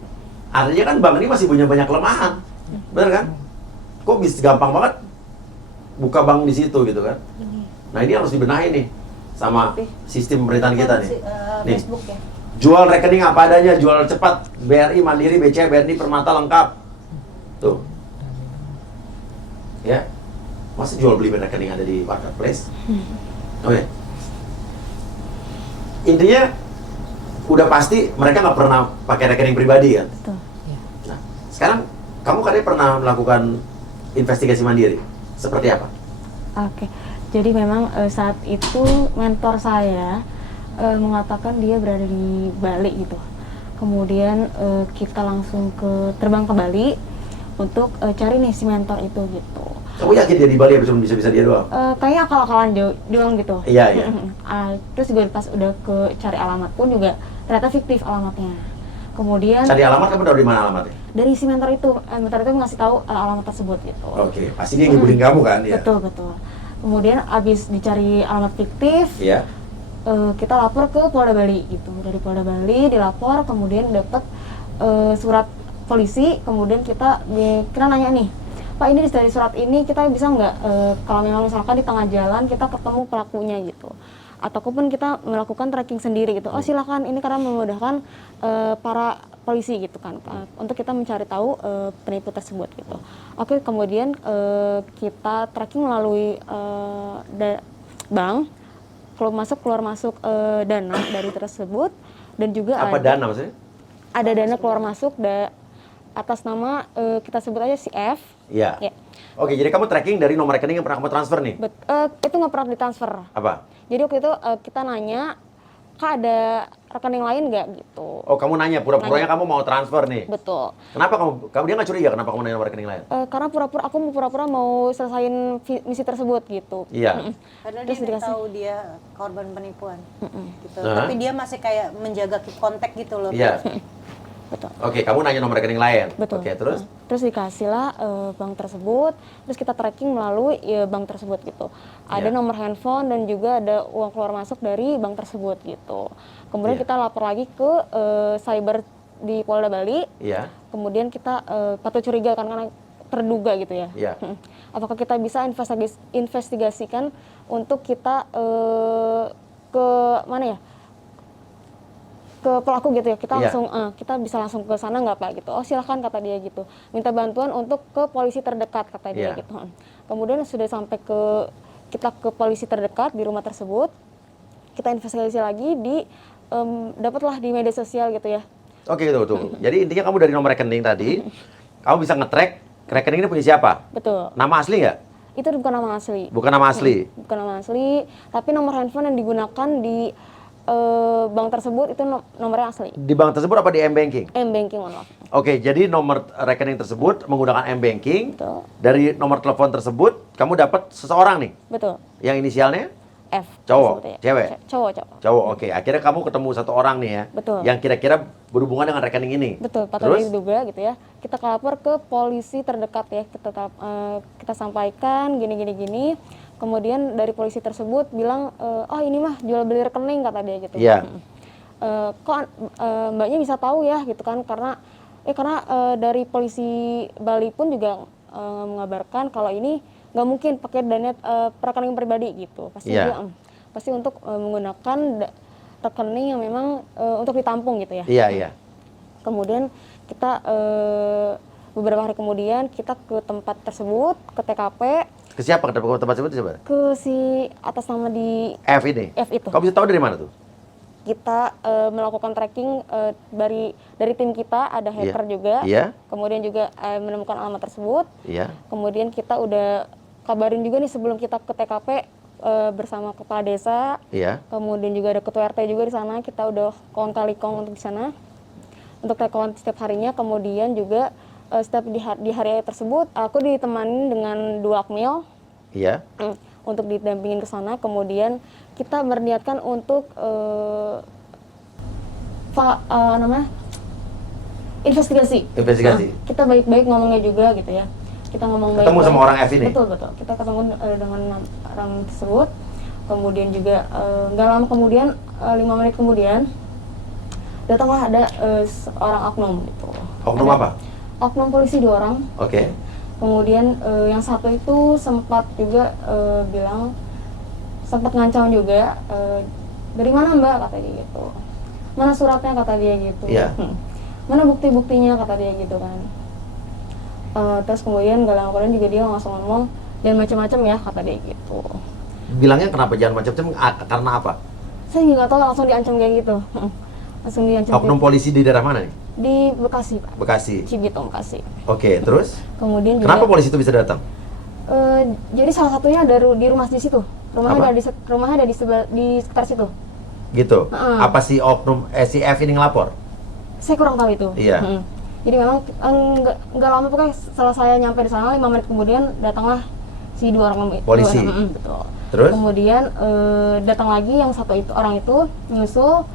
artinya kan bank ini masih punya banyak kelemahan, benar kan? Kok bisa gampang banget buka bank di situ gitu kan? Nah ini harus dibenahi nih sama sistem pemerintahan kita nih. Nih, Facebook ya. jual rekening apa adanya, jual cepat, BRI, Mandiri, BCA, BNI, Permata lengkap. Tuh. Ya. Masa jual beli rekening ada di marketplace? Oke. Intinya udah pasti mereka nggak pernah pakai rekening pribadi kan? Betul. Nah, sekarang kamu katanya pernah melakukan investigasi mandiri. Seperti apa? Oke, jadi memang saat itu mentor saya mengatakan dia berada di Bali gitu. Kemudian kita langsung terbang ke Bali untuk cari nih si mentor itu gitu. Kamu yakin dia di Bali ya, bisa dia doang? Kayaknya akal-akalan doang gitu. Iya, iya. Terus juga pas udah ke cari alamat pun juga ternyata fiktif alamatnya. Kemudian Cari alamat, kamu tahu di mana alamatnya? dari si mentor itu ngasih tahu alamat tersebut gitu. Oke, pasti dia ngibulin kamu kan? Ya. Betul betul. Kemudian abis dicari alamat fiktif, Iya. kita lapor ke Polda Bali gitu. Dari Polda Bali dilapor, kemudian dapat surat polisi, kemudian kita nanya nih, Pak ini dari surat ini kita bisa nggak kalau memang misalkan di tengah jalan kita ketemu pelakunya gitu, ataupun kita melakukan tracking sendiri gitu. Oh silakan, ini karena memudahkan para polisi gitu kan untuk kita mencari tahu penipu tersebut gitu. Oke, kemudian kita tracking melalui bank, keluar masuk dana dari tersebut, dan juga Apa dana maksudnya? ada dana keluar masuk atas nama kita sebut aja si F. Iya. Ya. Oke, jadi kamu tracking dari nomor rekening yang pernah kamu transfer nih? Itu nggak pernah ditransfer. Apa? Jadi waktu itu kita nanya, Kak ada rekening lain nggak gitu. Oh, kamu nanya, pura-puranya kamu mau transfer nih? Betul. Kenapa kamu dia nggak curiga kenapa kamu nanya nomor rekening lain? Karena aku pura-pura mau selesaiin misi tersebut gitu. Iya. Padahal Terus dia nggak dikasih. tahu dia korban penipuan. Gitu. Nah. Tapi dia masih kayak menjaga keep kontak gitu loh. Iya. Betul. Oke, kamu nanya nomor rekening lain. Betul. Oke, terus? Terus dikasihlah bank tersebut, terus kita tracking melalui bank tersebut gitu. Ada Ya. nomor handphone dan juga ada uang keluar masuk dari bank tersebut gitu. Kemudian Ya. kita lapor lagi ke cyber di Polda Bali. Iya. Kemudian kita patut curiga kan karena terduga gitu ya. Iya. Apakah kita bisa investigasikan untuk kita ke mana ya? Ke pelaku gitu ya, kita Iya. langsung kita bisa langsung ke sana nggak Pak gitu. Oh silahkan kata dia gitu, minta bantuan untuk ke polisi terdekat kata dia Iya. gitu. Kemudian sudah sampai kita ke polisi terdekat di rumah tersebut, kita investigasi lagi dapatlah di media sosial gitu ya. Oke, tuh. Jadi intinya kamu dari nomor rekening tadi, kamu bisa nge-track rekening ini punya siapa? Betul. Nama asli nggak? Itu bukan nama asli. Bukan nama asli. Bukan nama asli, tapi nomor handphone yang digunakan di bank tersebut itu nomornya asli. Di bank tersebut apa di M-Banking? M-Banking mohon maaf. Oke, jadi nomor rekening tersebut menggunakan M-Banking. Betul. Dari nomor telepon tersebut, kamu dapat seseorang nih, Betul. yang inisialnya F. Cowok? disebutnya. Cewek? Cowok. cowok. Oke, akhirnya kamu ketemu satu orang nih ya, Betul. yang kira-kira berhubungan dengan rekening ini. Betul, patut Terus? diduga gitu ya. Kita lapor ke polisi terdekat ya. Kita sampaikan gini. Kemudian dari polisi tersebut bilang, oh ini mah jual beli rekening kata dia gitu. Iya. Kok mbaknya bisa tahu ya gitu kan karena dari polisi Bali pun juga mengabarkan kalau ini nggak mungkin pakai dana rekening pribadi gitu. Pasti Iya. dia pasti untuk menggunakan rekening yang memang untuk ditampung gitu ya. Iya. Kemudian kita beberapa hari kemudian kita ke tempat tersebut, ke TKP, Ke siapa? Ke tempat tersebut siapa? ke si atas nama di F ini. F itu. Kamu bisa tahu dari mana tuh? Kita melakukan tracking dari tim kita, ada hacker juga. Iya. Kemudian juga menemukan alamat tersebut. Iya. Kemudian kita udah kabarin juga nih sebelum kita ke TKP bersama kepala desa. Iya. Kemudian juga ada ketua RT juga di sana. Kita udah kong kali kong untuk di sana. Untuk take on setiap harinya. Kemudian juga setiap di hari tersebut aku ditemani dengan 2 akmil Iya. untuk didampingin ke sana. Kemudian kita berniatkan untuk investigasi. Investigasi. Kita baik-baik ngomongnya juga gitu ya. Kita ngomong baik-baik. Ketemu sama orang F ini? Betul. Kita ketemu dengan orang tersebut. Kemudian juga nggak lama kemudian, 5 menit kemudian, datanglah ada seorang oknum gitu. Oknum Ada apa? Oknum polisi 2 orang. Oke. Kemudian yang satu itu sempat juga bilang, sempat ngancam juga, dari mana Mbak, kata dia gitu. Mana suratnya, kata dia gitu. Iya. Mana bukti-buktinya, kata dia gitu kan. Terus kemudian gak lama kemudian juga dia langsung ngomong, dan macam-macam ya, kata dia gitu. Bilangnya kenapa jangan macam-macam? Karena apa? Saya juga nggak tahu, langsung diancam kayak gitu. Langsung diancam. Oknum polisi di daerah mana nih? Di Bekasi, Pak. Bekasi. Cibitung, Bekasi. Oke, terus? Kemudian Kenapa juga, polisi itu bisa datang? jadi salah satunya ada di rumah di situ. Apa? Rumahnya ada di sekitar situ. Gitu. Heeh. Apa si oknum si F ini ngelapor? Saya kurang tahu itu. Iya. Jadi memang nggak lama, pokoknya setelah saya nyampe di sana 5 menit kemudian datanglah si 2 orang Polisi. betul. Terus? Kemudian datang lagi yang satu itu, orang itu nyusul,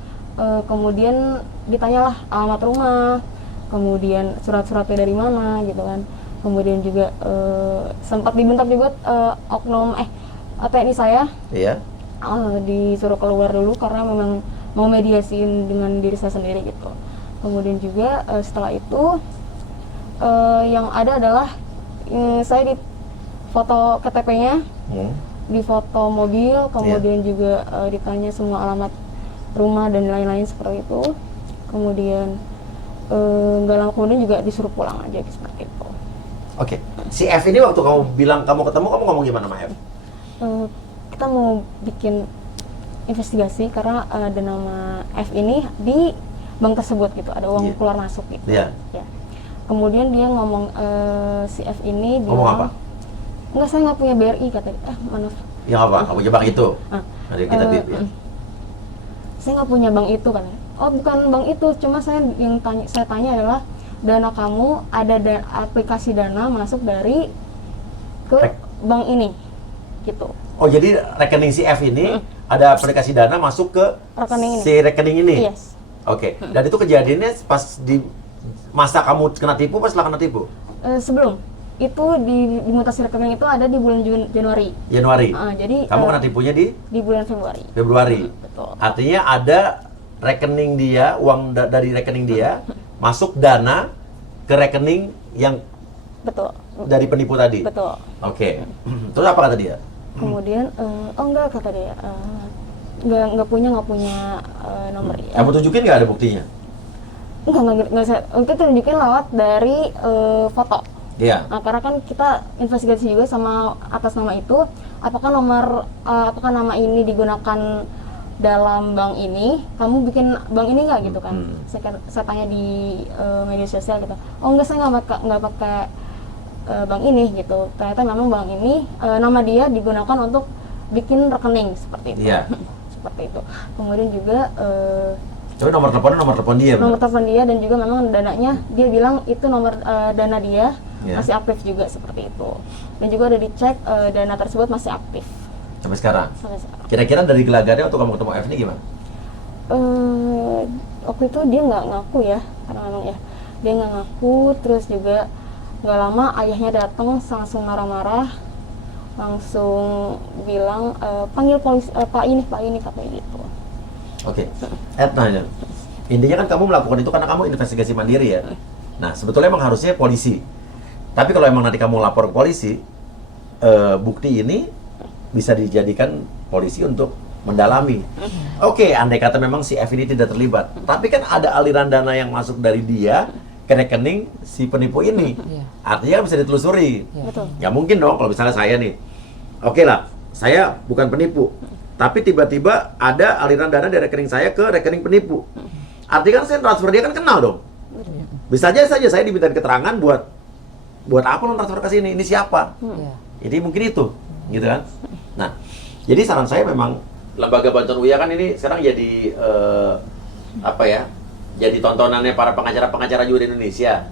kemudian ditanyalah alamat rumah, kemudian surat-suratnya dari mana gitu kan. Kemudian juga sempat dibentak juga oknum TNI saya. Iya. Disuruh keluar dulu karena memang mau mediasiin dengan diri saya sendiri gitu. Kemudian juga setelah itu yang ada adalah saya di foto KTP-nya, di foto mobil, kemudian juga ditanya semua alamat rumah dan lain-lain seperti itu. Kemudian nggak lama kemudian juga disuruh pulang aja seperti itu. Oke. Si F ini waktu kamu bilang kamu ketemu, kamu ngomong gimana sama F? Kita mau bikin investigasi karena ada nama F ini di bank tersebut gitu, ada uang Iya. keluar masuk gitu. Iya. Ya. Kemudian dia ngomong, si F ini bilang, Ngomong apa? Enggak, saya nggak punya BRI, kata dia. Mana? Ya apa? Kamu jebak itu. Nanti kita tip ya. Saya nggak punya bank itu, kan. Oh, bukan bank itu, cuma saya tanya adalah dana kamu ada aplikasi dana masuk dari ke bank ini gitu. Oh, jadi rekening si F ini ada aplikasi dana masuk ke Rekening ini. si rekening ini. Yes. Oke. Dan itu kejadiannya pas di masa kamu kena tipu, pas setelah kena tipu? Sebelum itu dimutasi rekening itu ada di bulan Januari. Januari. Jadi Kamu kena tipunya di di bulan Februari. Februari. Betul. Artinya ada rekening dia, uang dari rekening dia masuk dana ke rekening yang Betul. dari penipu tadi. Betul. Oke. Terus apa kata dia? Kemudian oh enggak, kata dia, nggak punya nomor ya. Kamu tunjukin nggak ada buktinya? Enggak saya, itu tunjukin lewat dari foto. Iya. Nah, karena kan kita investigasi juga sama atas nama itu, apakah nama ini digunakan dalam bank ini, kamu bikin bank ini nggak gitu kan? Saya tanya di media sosial gitu. Oh enggak, saya nggak pakai bank ini gitu. Ternyata memang bank ini nama dia digunakan untuk bikin rekening seperti itu. Iya. Seperti itu. Kemudian juga Tapi nomor telepon dia. nomor telepon dia, dan juga memang dananya dia bilang itu nomor dana dia Iya. masih aktif juga seperti itu. Dan juga udah dicek dana tersebut masih aktif Sampai sekarang. sampai sekarang. Kira-kira dari gelagatnya waktu kamu ketemu F ini gimana? Waktu itu dia nggak ngaku ya, karena memang ya dia nggak ngaku. Terus juga nggak lama ayahnya datang langsung marah-marah, langsung bilang panggil polisi, pak ini katanya gitu. Oke. Nanya. Intinya kan kamu melakukan itu karena kamu investigasi mandiri ya. Nah, sebetulnya emang harusnya polisi. Tapi kalau emang nanti kamu lapor ke polisi, bukti ini bisa dijadikan polisi untuk mendalami. Oke, andai kata memang si F ini tidak terlibat, tapi kan ada aliran dana yang masuk dari dia ke rekening si penipu ini. Iya. Artinya kan bisa ditelusuri. Betul. Ya mungkin dong kalau misalnya saya nih, oke lah, saya bukan penipu, tapi tiba-tiba ada aliran dana dari rekening saya ke rekening penipu. Artinya kan saya transfer dia kan kenal dong. Bisa aja saya diminta keterangan buat apa lo transfer ke sini? Ini siapa? Iya. Jadi mungkin itu, gitu kan? Nah, jadi saran saya memang lembaga bantuan UIA kan ini sekarang jadi apa ya? Jadi tontonannya para pengacara-pengacara juga di Indonesia.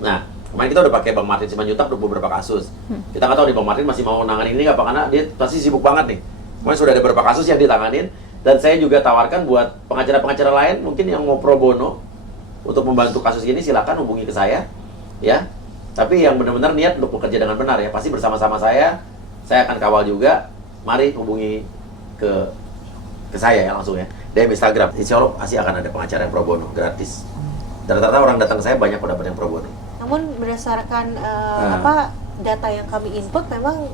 Nah, Kemarin kita udah pakai Bang Martin Simanjuntak untuk beberapa kasus. Kita nggak tahu nih Bang Martin masih mau nanganin ini nggak, Pak, karena dia pasti sibuk banget nih. Kemarin sudah ada beberapa kasus yang ditanganin, dan saya juga tawarkan buat pengacara-pengacara lain mungkin yang mau pro bono untuk membantu kasus ini, silakan hubungi ke saya, ya. Tapi yang benar-benar niat untuk bekerja dengan benar ya, pasti bersama-sama saya akan kawal juga. Mari hubungi ke saya ya langsung ya, DM Instagram. Insya Allah pasti akan ada pengacara yang pro bono gratis. Dan rata-rata orang datang ke saya banyak dapat yang pro bono. Namun berdasarkan data yang kami input, memang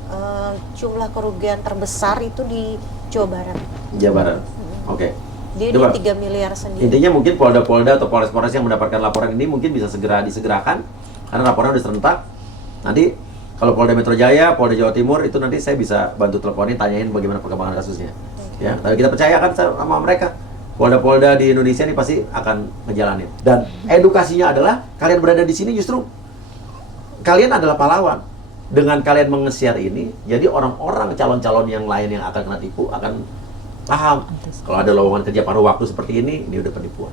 jumlah kerugian terbesar itu di Jawa Barat. Jawa Barat. Oke. Dia Coba. di 3 miliar sendiri. Intinya mungkin polda-polda atau polres-polres yang mendapatkan laporan ini mungkin bisa segera disegerakan karena laporannya udah serentak. Nanti kalau Polda Metro Jaya, Polda Jawa Timur itu nanti saya bisa bantu teleponin, tanyain bagaimana perkembangan kasusnya. Ya, tapi kita percaya kan sama mereka. Polda-polda di Indonesia ini pasti akan ngejalanin. Dan edukasinya adalah kalian berada di sini justru kalian adalah pahlawan. Dengan kalian menge-share ini, jadi orang-orang calon-calon yang lain yang akan kena tipu akan paham. Kalau ada lowongan kerja paruh waktu seperti ini udah penipuan.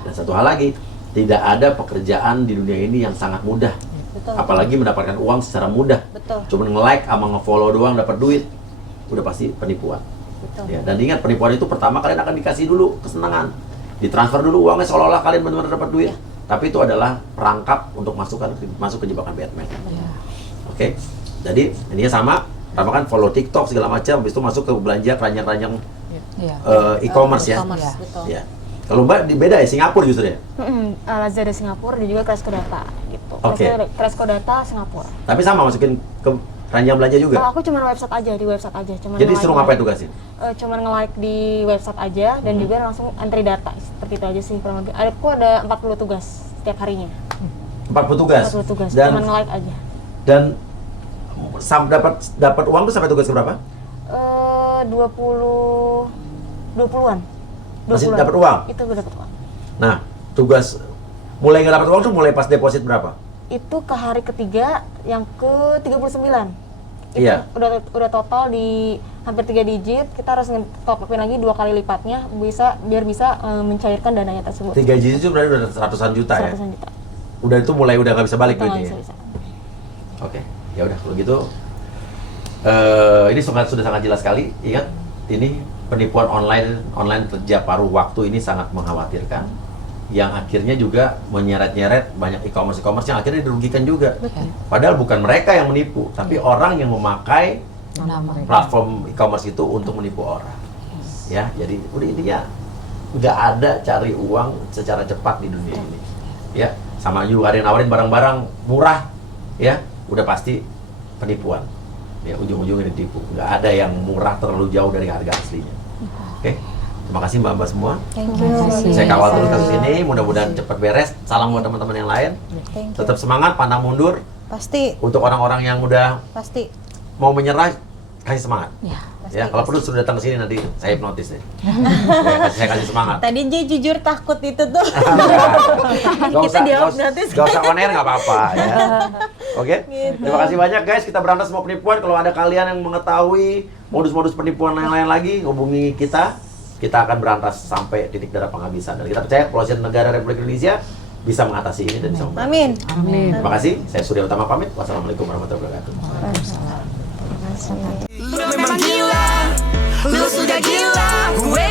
Dan satu hal lagi, tidak ada pekerjaan di dunia ini yang sangat mudah. Betul. Apalagi mendapatkan uang secara mudah. Betul. Cuma nge-like sama nge-follow doang dapat duit, udah pasti penipuan. Betul. Ya, dan ingat, penipuan itu pertama kalian akan dikasih dulu kesenangan, ditransfer dulu uangnya seolah-olah kalian benar-benar dapat duit. Tapi itu adalah perangkap untuk masuk ke jebakan Batman. Oke, jadi intinya sama kan follow TikTok segala macam, habis itu masuk ke belanja keranjang-keranjang e-commerce ya. E-commerce, betul. Ya. Kalau Mbak beda ya, Singapura justru ya. Lazada Singapura dan juga Cresco Data gitu. Oke. Cresco Data Singapura. Tapi sama masukin ke keranjang belanja juga. Kalau aku cuma website aja, di website aja. Cuman Jadi nge-like suruh ngapain tugasin? Cuman nge-like di website aja dan juga langsung entry data. Seperti itu aja sih kurang lebih. Aku ada 40 tugas setiap harinya. 40 tugas. 40 tugas, Dan cuman nge-like aja. dan dapat uang tuh sampai tugas berapa? 20-an. Masih dapat uang? Itu gue dapat uang. Nah, tugas mulai nggak dapat uang tuh mulai pas deposit berapa? Itu ke hari ketiga yang ke 39. Itu Iya. udah total di hampir 3 digit, kita harus top-upin lagi 2 kali lipatnya biar bisa mencairkan dananya tersebut. 3 juta itu berarti udah ratusan juta ya? Ratusan juta. Udah itu mulai udah nggak bisa balik Itu nggak duitnya ya? bisa. Oke, ya udah kalau gitu ini sudah sangat jelas sekali. Ingat, ini penipuan online kerja paruh waktu ini sangat mengkhawatirkan. Yang akhirnya juga menyeret-nyeret banyak e-commerce yang akhirnya dirugikan juga. Betul. Padahal bukan mereka yang menipu, tapi orang yang memakai platform e-commerce itu untuk menipu orang. Ya, jadi udah intinya nggak ada cari uang secara cepat di dunia ini. Ya, sama juga ada yang nawarin barang-barang murah, ya, udah pasti penipuan. Ya, ujung-ujungnya ditipu. Nggak ada yang murah terlalu jauh dari harga aslinya. Oke, terima kasih mbak-mbak semua. Thank you. Saya kawal terus kasus ini, mudah-mudahan cepat beres. Salam buat teman-teman yang lain. Thank you. Tetap semangat, pantang mundur. Pasti, Untuk orang-orang yang udah pasti. mau menyerah, kasih semangat. Pasti, Ya, kalau perlu pasti. sudah datang ke sini nanti saya hipnotis deh. Saya kasih semangat. Tadi dia jujur takut itu tuh. Gak Kita jawab nanti. Gak usah on air, gak apa-apa ya. Oke, Gitu. terima kasih banyak guys. Kita berantas semua penipuan. Kalau ada kalian yang mengetahui modus-modus penipuan yang lain lagi, hubungi kita. Kita akan berantas sampai titik darah penghabisan. Dan kita percaya Kepolisian Negara Republik Indonesia bisa mengatasi ini dan bisa membantu. Amin. Amin. Terima kasih. Saya Surya Utama pamit. Wassalamualaikum warahmatullahi wabarakatuh. Lu memang gila, lu sudah gila, gue